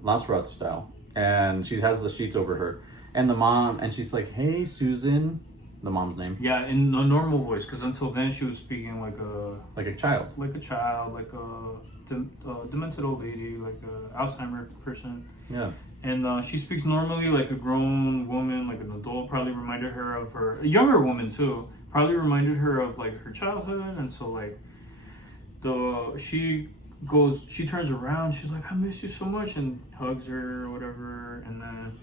Nosferatu style, and she has the sheets over her, and the mom, and she's like, hey Susan, the mom's name. Yeah, in a normal voice, because until then she was speaking like a child, like a demented old lady, like a Alzheimer person. Yeah. And she speaks normally like a grown woman, like an adult. Probably reminded her of a younger woman too. Probably reminded her of like her childhood, and so like she turns around. She's like, "I miss you so much," and hugs her or whatever. And then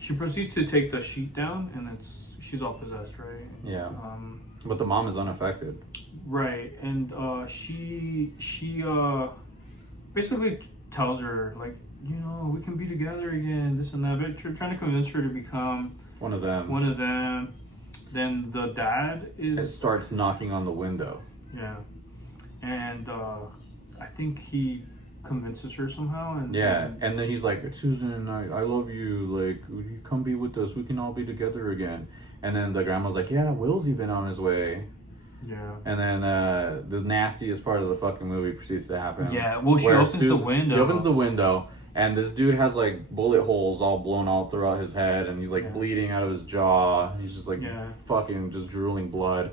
she proceeds to take the sheet down, and she's all possessed, right? Yeah. But the mom is unaffected. Right, and she basically tells her like, you know, we can be together again, this and that. But trying to convince her to become one of them. Then the dad starts knocking on the window. Yeah, and I think he convinces her somehow. And then he's like, Susan, I love you. Like, you come be with us. We can all be together again. And then the grandma's like, yeah, Will's even on his way. Yeah. And then the nastiest part of the fucking movie proceeds to happen. Yeah, well, she opens the window. She opens the window, and this dude has like bullet holes all blown all throughout his head, and he's like bleeding out of his jaw. He's just like fucking just drooling blood.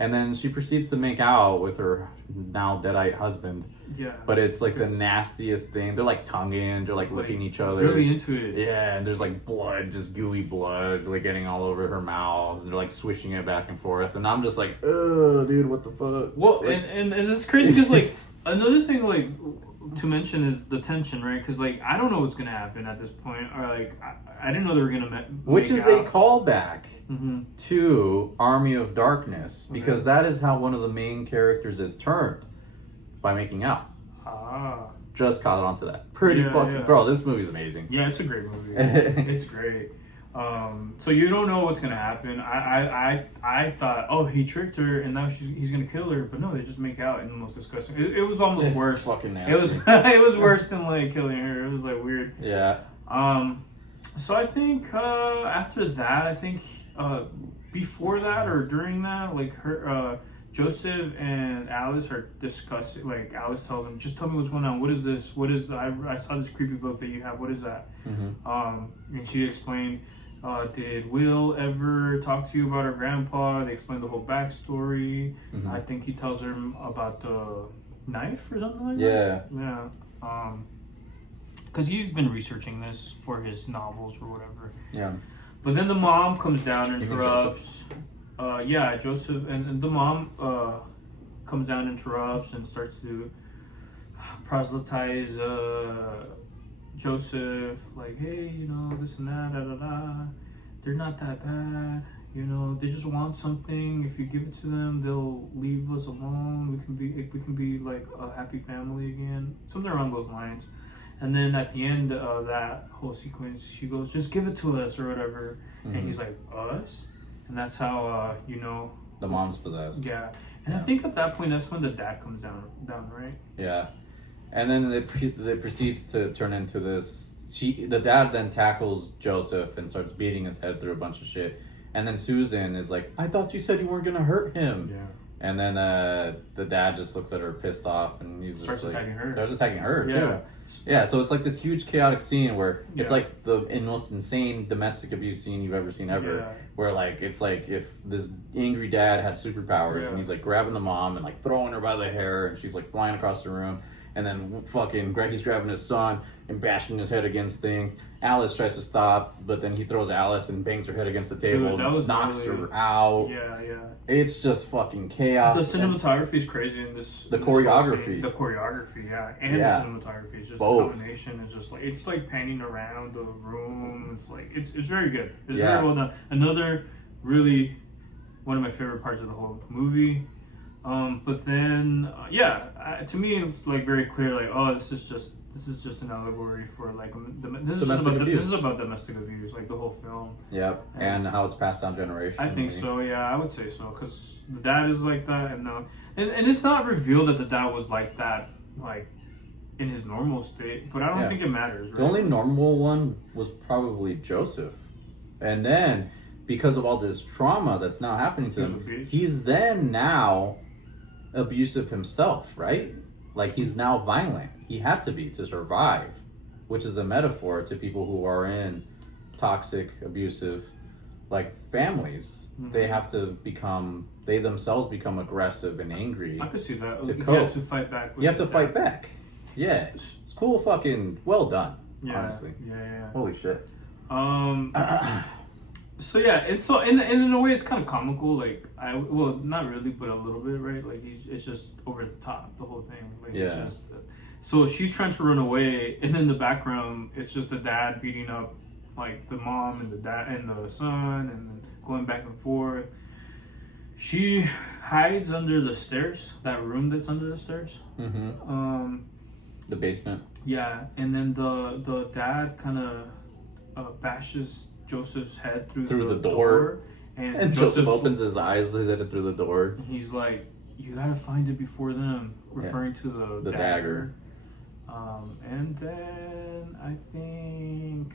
And then she proceeds to make out with her now deadite husband. Yeah. But it's like the nastiest thing. They're like tonguing, they're like licking each other. Really into it. Yeah, and there's like blood, just gooey blood, like getting all over her mouth, and they're like swishing it back and forth. And I'm just like, ugh, dude, what the fuck? Well, like, and it's crazy because like another thing like to mention is the tension, right? Because like I don't know what's gonna happen at this point, or like I didn't know they were gonna which is out. A callback to Army of Darkness, because that is how one of the main characters is turned, by making out. Just caught on to that. Pretty fucking bro. This movie's amazing. Yeah, it's a great movie. It's great. So you don't know what's gonna happen. I thought, oh, he tricked her, and now he's gonna kill her. But no, they just make out, and the most disgusting. It was almost worse. Fucking nasty. It was worse than like killing her. It was like weird. Yeah. So I think after that, I think before that or during that, like her Joseph and Alice are discussing. Like Alice tells him, "Just tell me what's going on. What is this? What is I saw this creepy book that you have. What is that?" And she explained, "Did Will ever talk to you about her grandpa?" They explained the whole backstory. I think he tells her about the knife or something like that. Yeah. Because he's been researching this for his novels or whatever. Yeah. But then the mom comes down and interrupts. Joseph and the mom comes down, interrupts, and starts to proselytize Joseph, like, hey, you know, this and that, da da da. They're not that bad, you know, they just want something. If you give it to them, they'll leave us alone. We can be like a happy family again. Something around those lines. And then at the end of that whole sequence, she goes, "Just give it to us," or whatever. Mm-hmm. And he's like, "Us?" And that's how you know, the mom's possessed. Yeah. And I think at that point, that's when the dad comes down, right? Yeah. And then it proceeds to turn into this. The dad then tackles Joseph and starts beating his head through a bunch of shit. And then Susan is like, "I thought you said you weren't gonna hurt him." Yeah. And then the dad just looks at her pissed off, and he's starts just attacking her. Starts attacking her too. Yeah. So it's like this huge chaotic scene where it's like the most insane domestic abuse scene you've ever seen ever. Yeah. Where like it's like if this angry dad had superpowers, and he's like grabbing the mom and like throwing her by the hair, and she's like flying across the room. And then fucking Greggy's grabbing his son and bashing his head against things. Alice tries to stop, but then he throws Alice and bangs her head against the table. Dude, knocks her out. Yeah. It's just fucking chaos. The cinematography is crazy in this. The choreography. The choreography, yeah. And the cinematography is just both. The combination is just like, it's like panning around the room. It's like, it's very good. It's very well done. Another really, one of my favorite parts of the whole movie. But then, to me, it's like very clear, like, oh, this is just an allegory for like this is about domestic abuse, like the whole film. Yep, and how it's passed down generationally. I think so. Yeah, I would say so, because the dad is like that, and it's not revealed that the dad was like that, like in his normal state. But I don't think it matters. Right? The only normal one was probably Joseph, and then because of all this trauma that's now happening to him, he's then now abusive himself, right? Like he's now violent. He had to be to survive, which is a metaphor to people who are in toxic, abusive, like families. Mm-hmm. They themselves become aggressive and angry. I could see that. To cope. You have to fight back. You have to fight back. Yeah, it's cool. Fucking well done. Yeah. Honestly. Yeah. Holy shit. So yeah, it's so in a way it's kind of comical. Like not really, but a little bit, right? Like it's just over the top, the whole thing. Like it's just. So she's trying to run away, and in the background, it's just the dad beating up like the mom and the dad and the son, and going back and forth. She hides under the stairs, that room that's under the stairs. Mm-hmm. The basement. Yeah, and then the dad kind of bashes Joseph's head through the door. And Joseph opens his eyes, he's headed through the door. And he's like, "You gotta find it before them," referring to the dagger. And then I think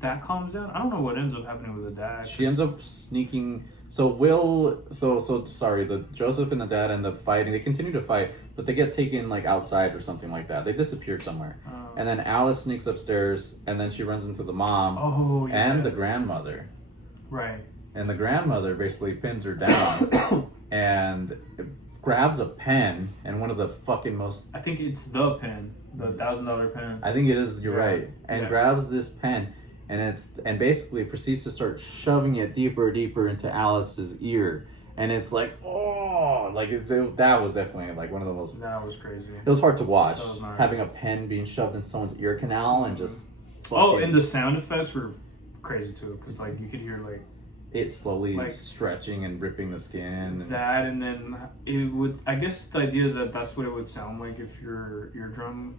that calms down. I don't know what ends up happening with the dad. She ends up sneaking. So sorry, the Joseph and the dad end up fighting. They continue to fight, but they get taken like outside or something like that. They disappeared somewhere. And then Alice sneaks upstairs, and then she runs into the mom and the grandmother. Right. And the grandmother basically pins her down and grabs a pen, and one of the fucking most... I think it's the pen, the $1,000 pen. I think it is, you're right. And grabs this pen, and basically proceeds to start shoving it deeper into Alice's ear. And it's like, that was definitely like one of the most... That was crazy. It was hard to watch, having a pen being shoved in someone's ear canal and just... and the sound effects were crazy too, because like you could hear like... It slowly stretching and ripping the skin. That, and then it would... I guess the idea is that that's what it would sound like if your eardrum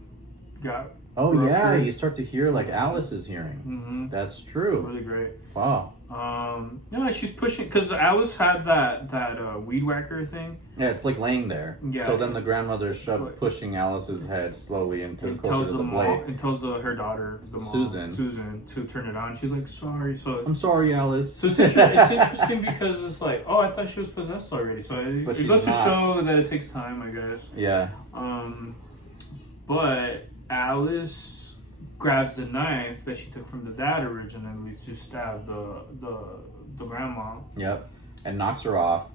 got... Oh ruptured. Yeah, you start to hear like Alice is hearing. Mm-hmm. That's true. Really great. Wow. She's pushing, because Alice had that weed whacker thing. Yeah, it's like laying there. Yeah. So then the grandmother's pushing Alice's head slowly into closer to the blade. And tells her daughter, the mom, Susan, to turn it on. She's like, "Sorry." So I'm sorry, Alice. So it's interesting because it's like, oh, I thought she was possessed already. So it goes to show that it takes time, I guess. Yeah. But Alice grabs the knife that she took from the dad originally to stab the grandma. Yep. And knocks her off.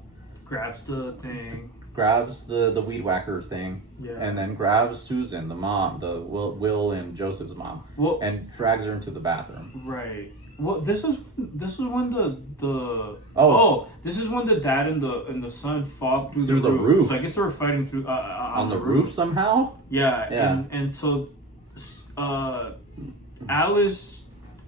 Grabs the thing. Grabs the weed whacker thing. Yeah. And then grabs Susan, the mom, the Will and Joseph's mom, and drags her into the bathroom. Right. Well, this is when this is when the dad and the son fall through the roof. So I guess they were fighting through on the roof somehow. Yeah. And so Alice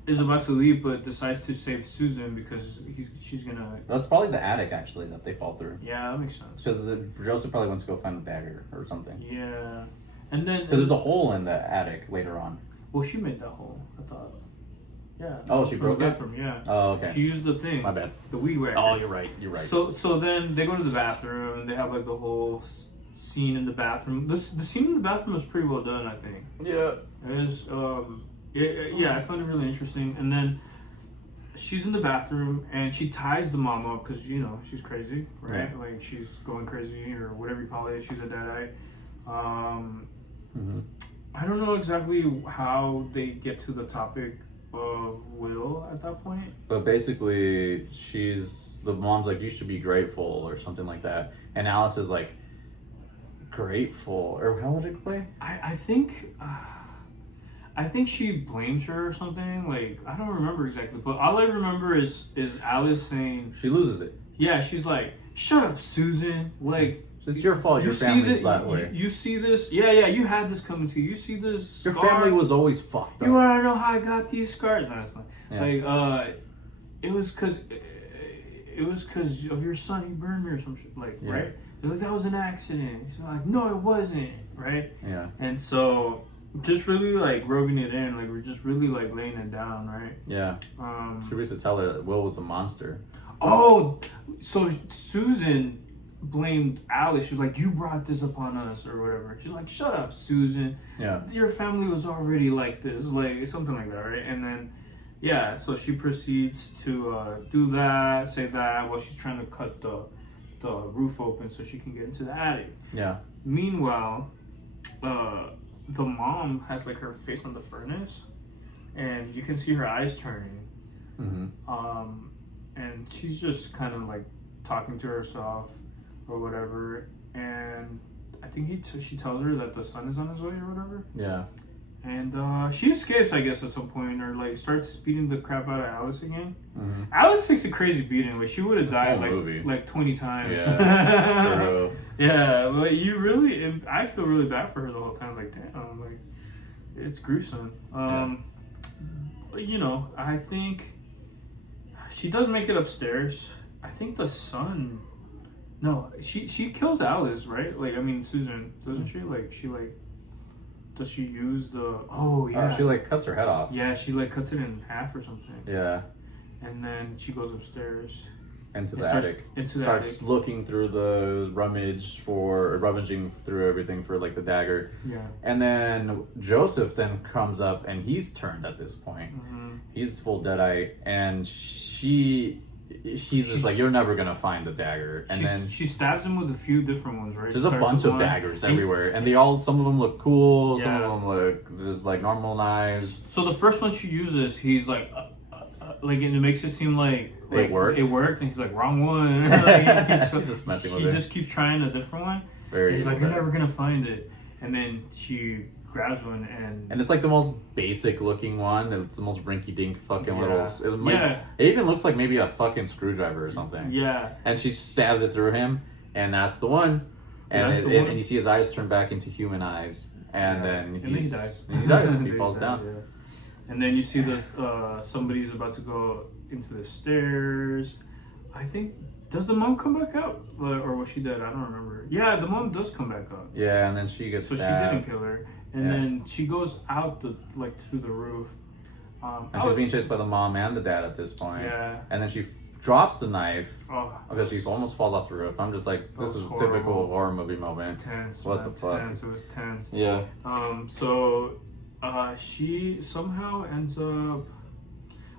is about to leave, but decides to save Susan because she's gonna. That's probably the attic actually that they fall through. Yeah, that makes sense. Because Joseph probably went to go find a dagger or something. Yeah, and then because there's a hole in the attic later on. Well, she made that hole. I thought. Yeah. Oh, she broke it. Yeah. Oh, okay. She used the thing. My bad. The weed whacker. Oh, you're right. You're right. So then they go to the bathroom and they have like the whole scene in the bathroom. The scene in the bathroom was pretty well done, I think. Yeah. It is. Yeah, I found it really interesting. And then she's in the bathroom and she ties the mom up because she's crazy, right? Yeah. Like she's going crazy or whatever you call it. She's a deadite. I don't know exactly how they get to the topic of Will at that point. But basically, the mom's like, you should be grateful or something like that. And Alice is like, grateful? Or how would it play? I think she blames her or something. Like, I don't remember exactly. But all I remember is Alice saying... She loses it. Yeah, she's like, shut up, Susan. Like... It's your fault. Your family's that way. You see this? Yeah. You had this coming to you. You see this? Your family was always fucked up. You want to know how I got these scars? No, it's not. Yeah. It was because of your son. He burned me or some shit. Like, yeah. Right? They're like, that was an accident. He's like, no, it wasn't. Right? Yeah. And so, just really like rubbing it in. Like, we're just really like laying it down. Right? Yeah. She used to tell her that Will was a monster. Oh, so Susan blamed Alice. She was like, you brought this upon us or whatever. She's like, shut up, Susan. Yeah. Your family was already like this. Like something like that, right? And then so she proceeds to do that, say that while she's trying to cut the roof open so she can get into the attic. Yeah. Meanwhile, the mom has like her face on the furnace and you can see her eyes turning. And she's just kind of like talking to herself or whatever, and I think she tells her that the son is on his way or whatever. Yeah. And she escapes, I guess, at some point, or like starts beating the crap out of Alice again. Alice takes a crazy beating. Like she would have died like 20 times. Yeah. Yeah, but I feel really bad for her the whole time. Like, damn, like it's gruesome. I think she does make it upstairs. I think the son. No, she kills Alice, right? Like, I mean, Susan, doesn't she? Like, does she use the... Oh, yeah. She, like, cuts her head off. Yeah, she, like, cuts it in half or something. Yeah. And then she goes upstairs. Into the attic. Starts looking through the rummaging through everything for, like, the dagger. Yeah. And then Joseph then comes up, and he's turned at this point. He's full deadite, and he's just like, you're never gonna find the dagger. And then she stabs him with a few different ones, right? There's a bunch of daggers everywhere, and some of them look cool, some of them look just like normal knives. So the first one she uses, he's like and it makes it seem like it worked, and he's like, wrong one. He's just messing with it. He just keeps trying a different one. He's like, you're never gonna find it. And then she grabs one and it's like the most basic looking one. It's the most rinky dink fucking little. It even looks like maybe a fucking screwdriver or something. Yeah. And she stabs it through him, and that's the one. And and you see his eyes turn back into human eyes, and then he dies. He dies. He falls down. Yeah. And then you see this. Somebody's about to go into the stairs. I think. Does the mom come back up? Or was she dead? I don't remember. Yeah, the mom does come back up. Yeah, and then she gets stabbed. So she didn't kill her. And then she goes out through the roof. And she's being chased by the mom and the dad at this point. Yeah. And then she drops the knife. Oh, because she almost falls off the roof. I'm just like, this is a typical horror movie moment. Tense. What the fuck? Tense. It was tense. Yeah. So she somehow ends up...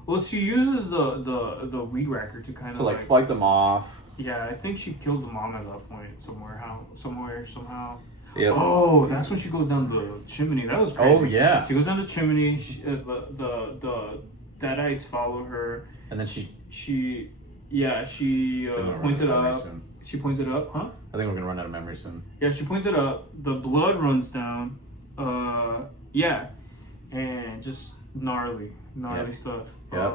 Well, she uses the weed whacker to kind of like fight them off. Yeah, I think she kills the mom at that point somehow. Yep. Oh, that's when she goes down the chimney. That was crazy. Oh yeah. She goes down the chimney. The deadites follow her. And then she points it up. She points it up, huh? I think we're gonna run out of memory soon. Yeah, she points it up. The blood runs down. And just gnarly stuff. Yep.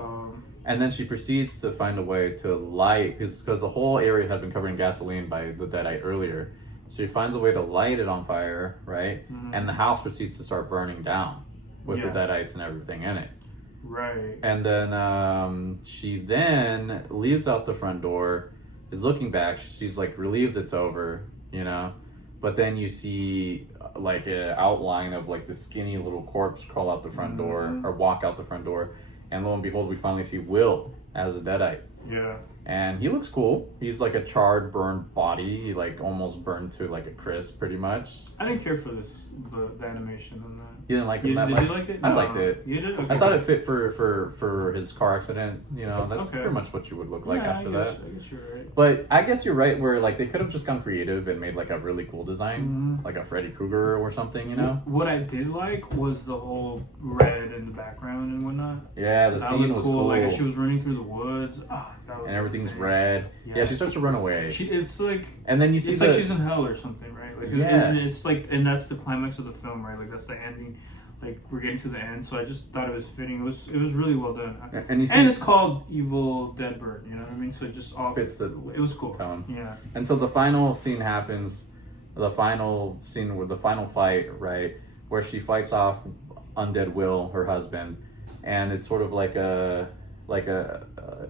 And then she proceeds to find a way to light, because the whole area had been covered in gasoline by the deadite earlier. So she finds a way to light it on fire, right? And the house proceeds to start burning down with the deadites and everything in it. Right. And then she then leaves out the front door, is looking back. She's like relieved it's over, you know. But then you see like an outline of like the skinny little corpse crawl out the front door or walk out the front door, and lo and behold, we finally see Will as a Deadite. Yeah. And he looks cool. He's like a charred, burned body. He like almost burned to like a crisp, pretty much. I didn't care for the animation on that. You didn't like him that much? Did you like it? I liked it. You did? Okay. I thought it fit for his car accident. You know, that's pretty much what you would look like after that. I guess you're right. But I guess you're right where like they could have just gone creative and made like a really cool design, like a Freddy Krueger or something, you know? What I did like was the whole red in the background and whatnot. Yeah, the scene was cool. Like she was running through the woods. That was and everything's insane. red. Yeah, she starts to run away. It's like, and then you see it's like she's in hell or something, right? Like, and it's like, and that's the climax of the film, right? Like that's the ending. Like we're getting to the end, so I just thought it was fitting. It was really well done. And it's called Evil Dead Bird. You know what I mean? So it just all fits the. It was cool. Tone. Yeah. And so the final scene happens. The final scene with the final fight, right, where she fights off Undead Will, her husband, and it's sort of like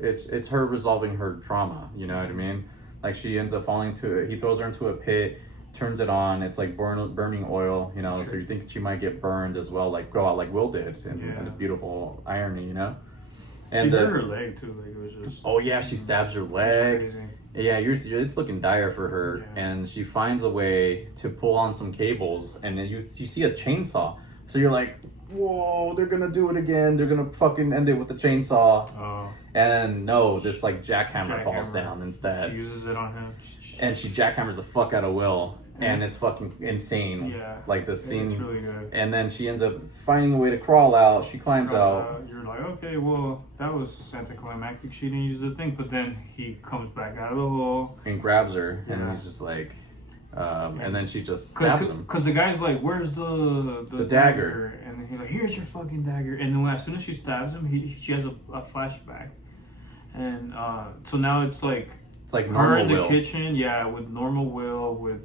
it's her resolving her trauma. You know what I mean? Like she ends up falling to it. He throws her into a pit. Turns it on, it's like burning oil, you know, Sure. so you think she might get burned as well, like go out like Will did, and a beautiful irony, you know. And she hurt her leg too, like it was just. Oh yeah, she stabs her leg. Yeah, it's looking dire for her, and she finds a way to pull on some cables, and then you see a chainsaw, so you're like, whoa, they're gonna do it again. They're gonna fucking end it with the chainsaw. Oh. And no, this like jackhammer falls down instead. She uses it on him. And she jackhammers the fuck out of Will. And it's fucking insane. Yeah. Like the scene. It's really good. And then she ends up finding a way to crawl out. She climbs out. You're like, okay, well, that was anticlimactic. She didn't use the thing. But then he comes back out of the hole. And grabs her. Yeah. And he's just like... and then she just stabs him. Because the guy's like, where's the dagger? And he's like, here's your fucking dagger. And then as soon as she stabs him, she has a flashback. And so now it's like normal her in the Will. kitchen, with normal Will, with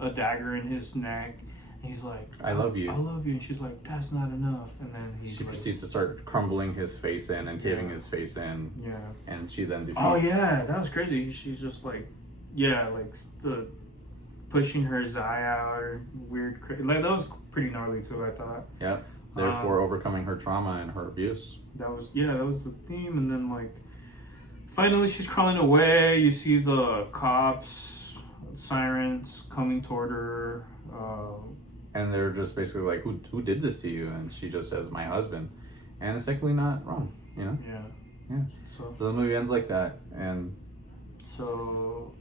a dagger in his neck. And he's like, I love you. I love you. And she's like, that's not enough. And then she proceeds to start crumbling his face in and caving his face in. Yeah. And she then defeats. Oh, yeah. That was crazy. She's just like, the pushing her eye out or weird. Like, that was pretty gnarly, too, I thought. Yeah. Therefore, overcoming her trauma and her abuse. That was the theme. And then, like, finally she's crawling away. You see the cops, sirens coming toward her. And they're just basically like, who did this to you? And she just says, my husband. And it's technically not wrong, you know? Yeah. So the movie ends like that. And so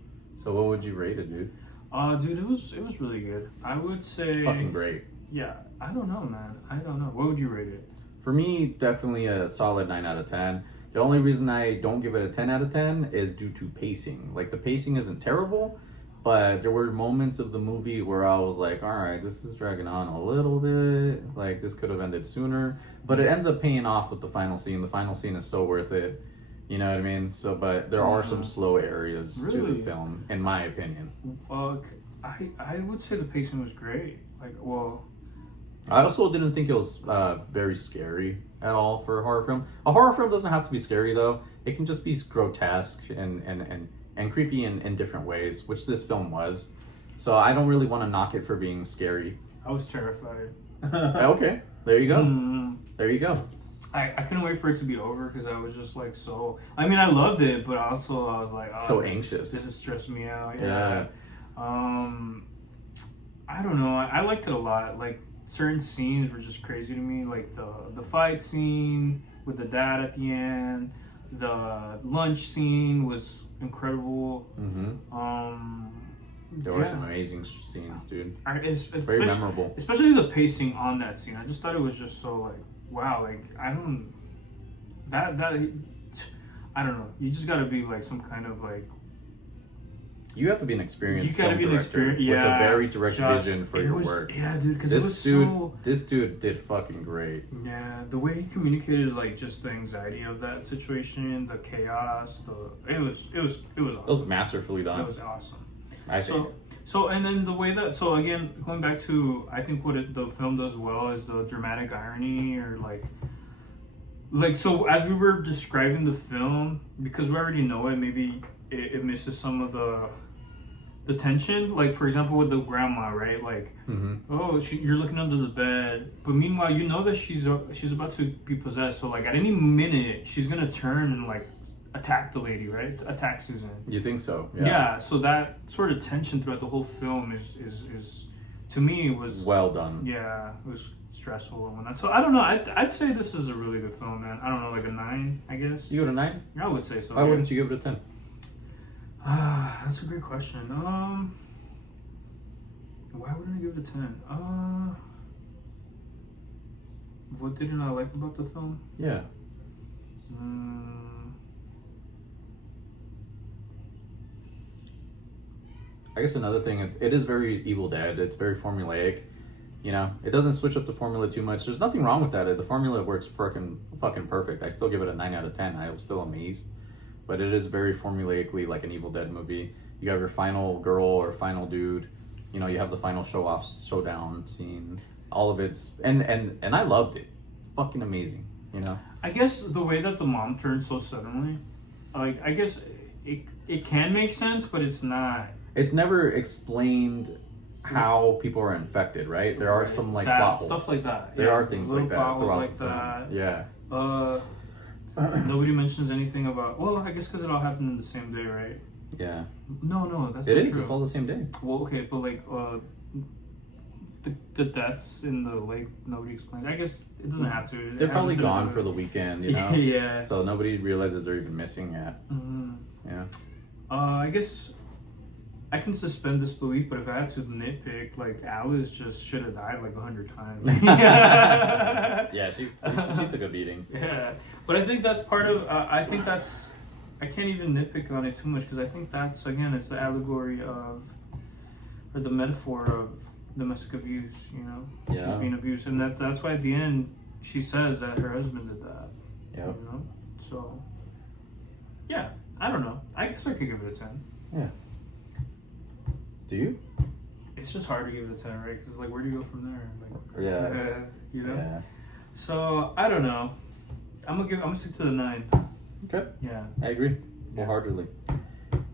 what would you rate it, dude? Dude, it was really good. I would say fucking great. Yeah, I don't know, man. I don't know. What would you rate it? For me, definitely a solid 9 out of 10. The only reason I don't give it a 10 out of 10 is due to pacing. Like, the pacing isn't terrible, but there were moments of the movie where I was like, all right, this is dragging on a little bit. Like, this could have ended sooner. But it ends up paying off with the final scene. The final scene is so worth it. You know what I mean? So, but there are some slow areas to the film, in my opinion. I would say the pacing was great. Like, well... I also didn't think it was very scary at all for a horror film. A horror film doesn't have to be scary, though. It can just be grotesque and creepy in different ways, which this film was. So I don't really want to knock it for being scary. I was terrified. Okay, there you go. There you go. I couldn't wait for it to be over because I was just like so... I mean, I loved it, but also I was like... Oh, so anxious. This is stressing me out. Yeah. I don't know. I liked it a lot. Like, certain scenes were just crazy to me, like the fight scene with the dad at the end. The lunch scene was incredible. There were some amazing scenes, dude. Very memorable. Especially the pacing on that scene. I just thought it was just so like, wow, like I don't know. You just gotta be like some kind of like. You have to be an experienced film director with a very direct vision for your work. Yeah, dude, because it was so... This dude did fucking great. Yeah, the way he communicated, like, just the anxiety of that situation, the chaos, it was awesome. It was masterfully done. It was awesome. I think. So, and then the way that... So, again, going back to, I think what the film does well is the dramatic irony or, like... like, so as we were describing the film, because we already know it, maybe it misses some of the tension. Like, for example, with the grandma, right? Like, oh, you're looking under the bed, but meanwhile, you know that she's about to be possessed. So, like, at any minute, she's gonna turn and like attack the lady, right? Attack Susan. You think so? Yeah. So that sort of tension throughout the whole film is to me was well done. Yeah, it was stressful and whatnot. So I don't know. I'd say this is a really good film, man. I don't know, like a 9, I guess. You go to 9? I would say so. Why wouldn't you give it a 10? That's a great question. Why wouldn't I give it a 10? What didn't I like about the film? Yeah. I guess another thing, it is very Evil Dead. It's very formulaic. You know, it doesn't switch up the formula too much. There's nothing wrong with that. The formula works fucking perfect. I still give it a 9 out of 10. I was still amazed. But it is very formulaically like an Evil Dead movie. You have your final girl or final dude. You know, you have the final showdown scene. All of it's and I loved it. Fucking amazing. You know. I guess the way that the mom turned so suddenly, like, I guess it can make sense, but it's not. It's never explained how people are infected, right? There are some like plot holes. Stuff like that. There are things like that throughout like the film. that. Yeah. Nobody mentions anything about. Well, I guess because it all happened in the same day, right? Yeah. No, that's it not is. true. It's all the same day. Well, okay, but like the deaths in the lake, nobody explained. I guess it doesn't have to. They're probably gone for the weekend, you know. Yeah. So nobody realizes they're even missing yet. Yeah. I guess I can suspend disbelief, but if I had to nitpick, like, Alice just should have died like 100 times. Yeah, she took a beating. Yeah, but I think that's part of. I think that's. I can't even nitpick on it too much because I think that's, again, it's the allegory of, or the metaphor of domestic abuse. You know, she's being abused, and that's why at the end she says that her husband did that. Yeah. You know, so yeah, I don't know. I guess I could give it a 10. Yeah. Do you? It's just hard to give it a 10, right? Because it's like, where do you go from there? Like, yeah. You know. Yeah. So I don't know. I'm gonna stick to the 9. Okay. Yeah. I agree wholeheartedly.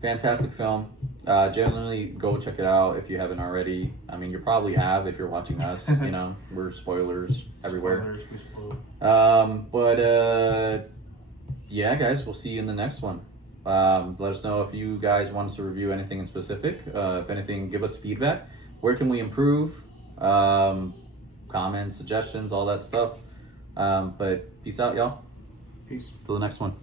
Fantastic film. Genuinely go check it out if you haven't already. I mean, you probably have if you're watching us. You know, we're spoilers everywhere. We spoil. But yeah, guys, we'll see you in the next one. Let us know if you guys want us to review anything in specific. If anything, give us feedback. Where can we improve? Comments, suggestions, all that stuff. But peace out, y'all. Peace. Till the next one.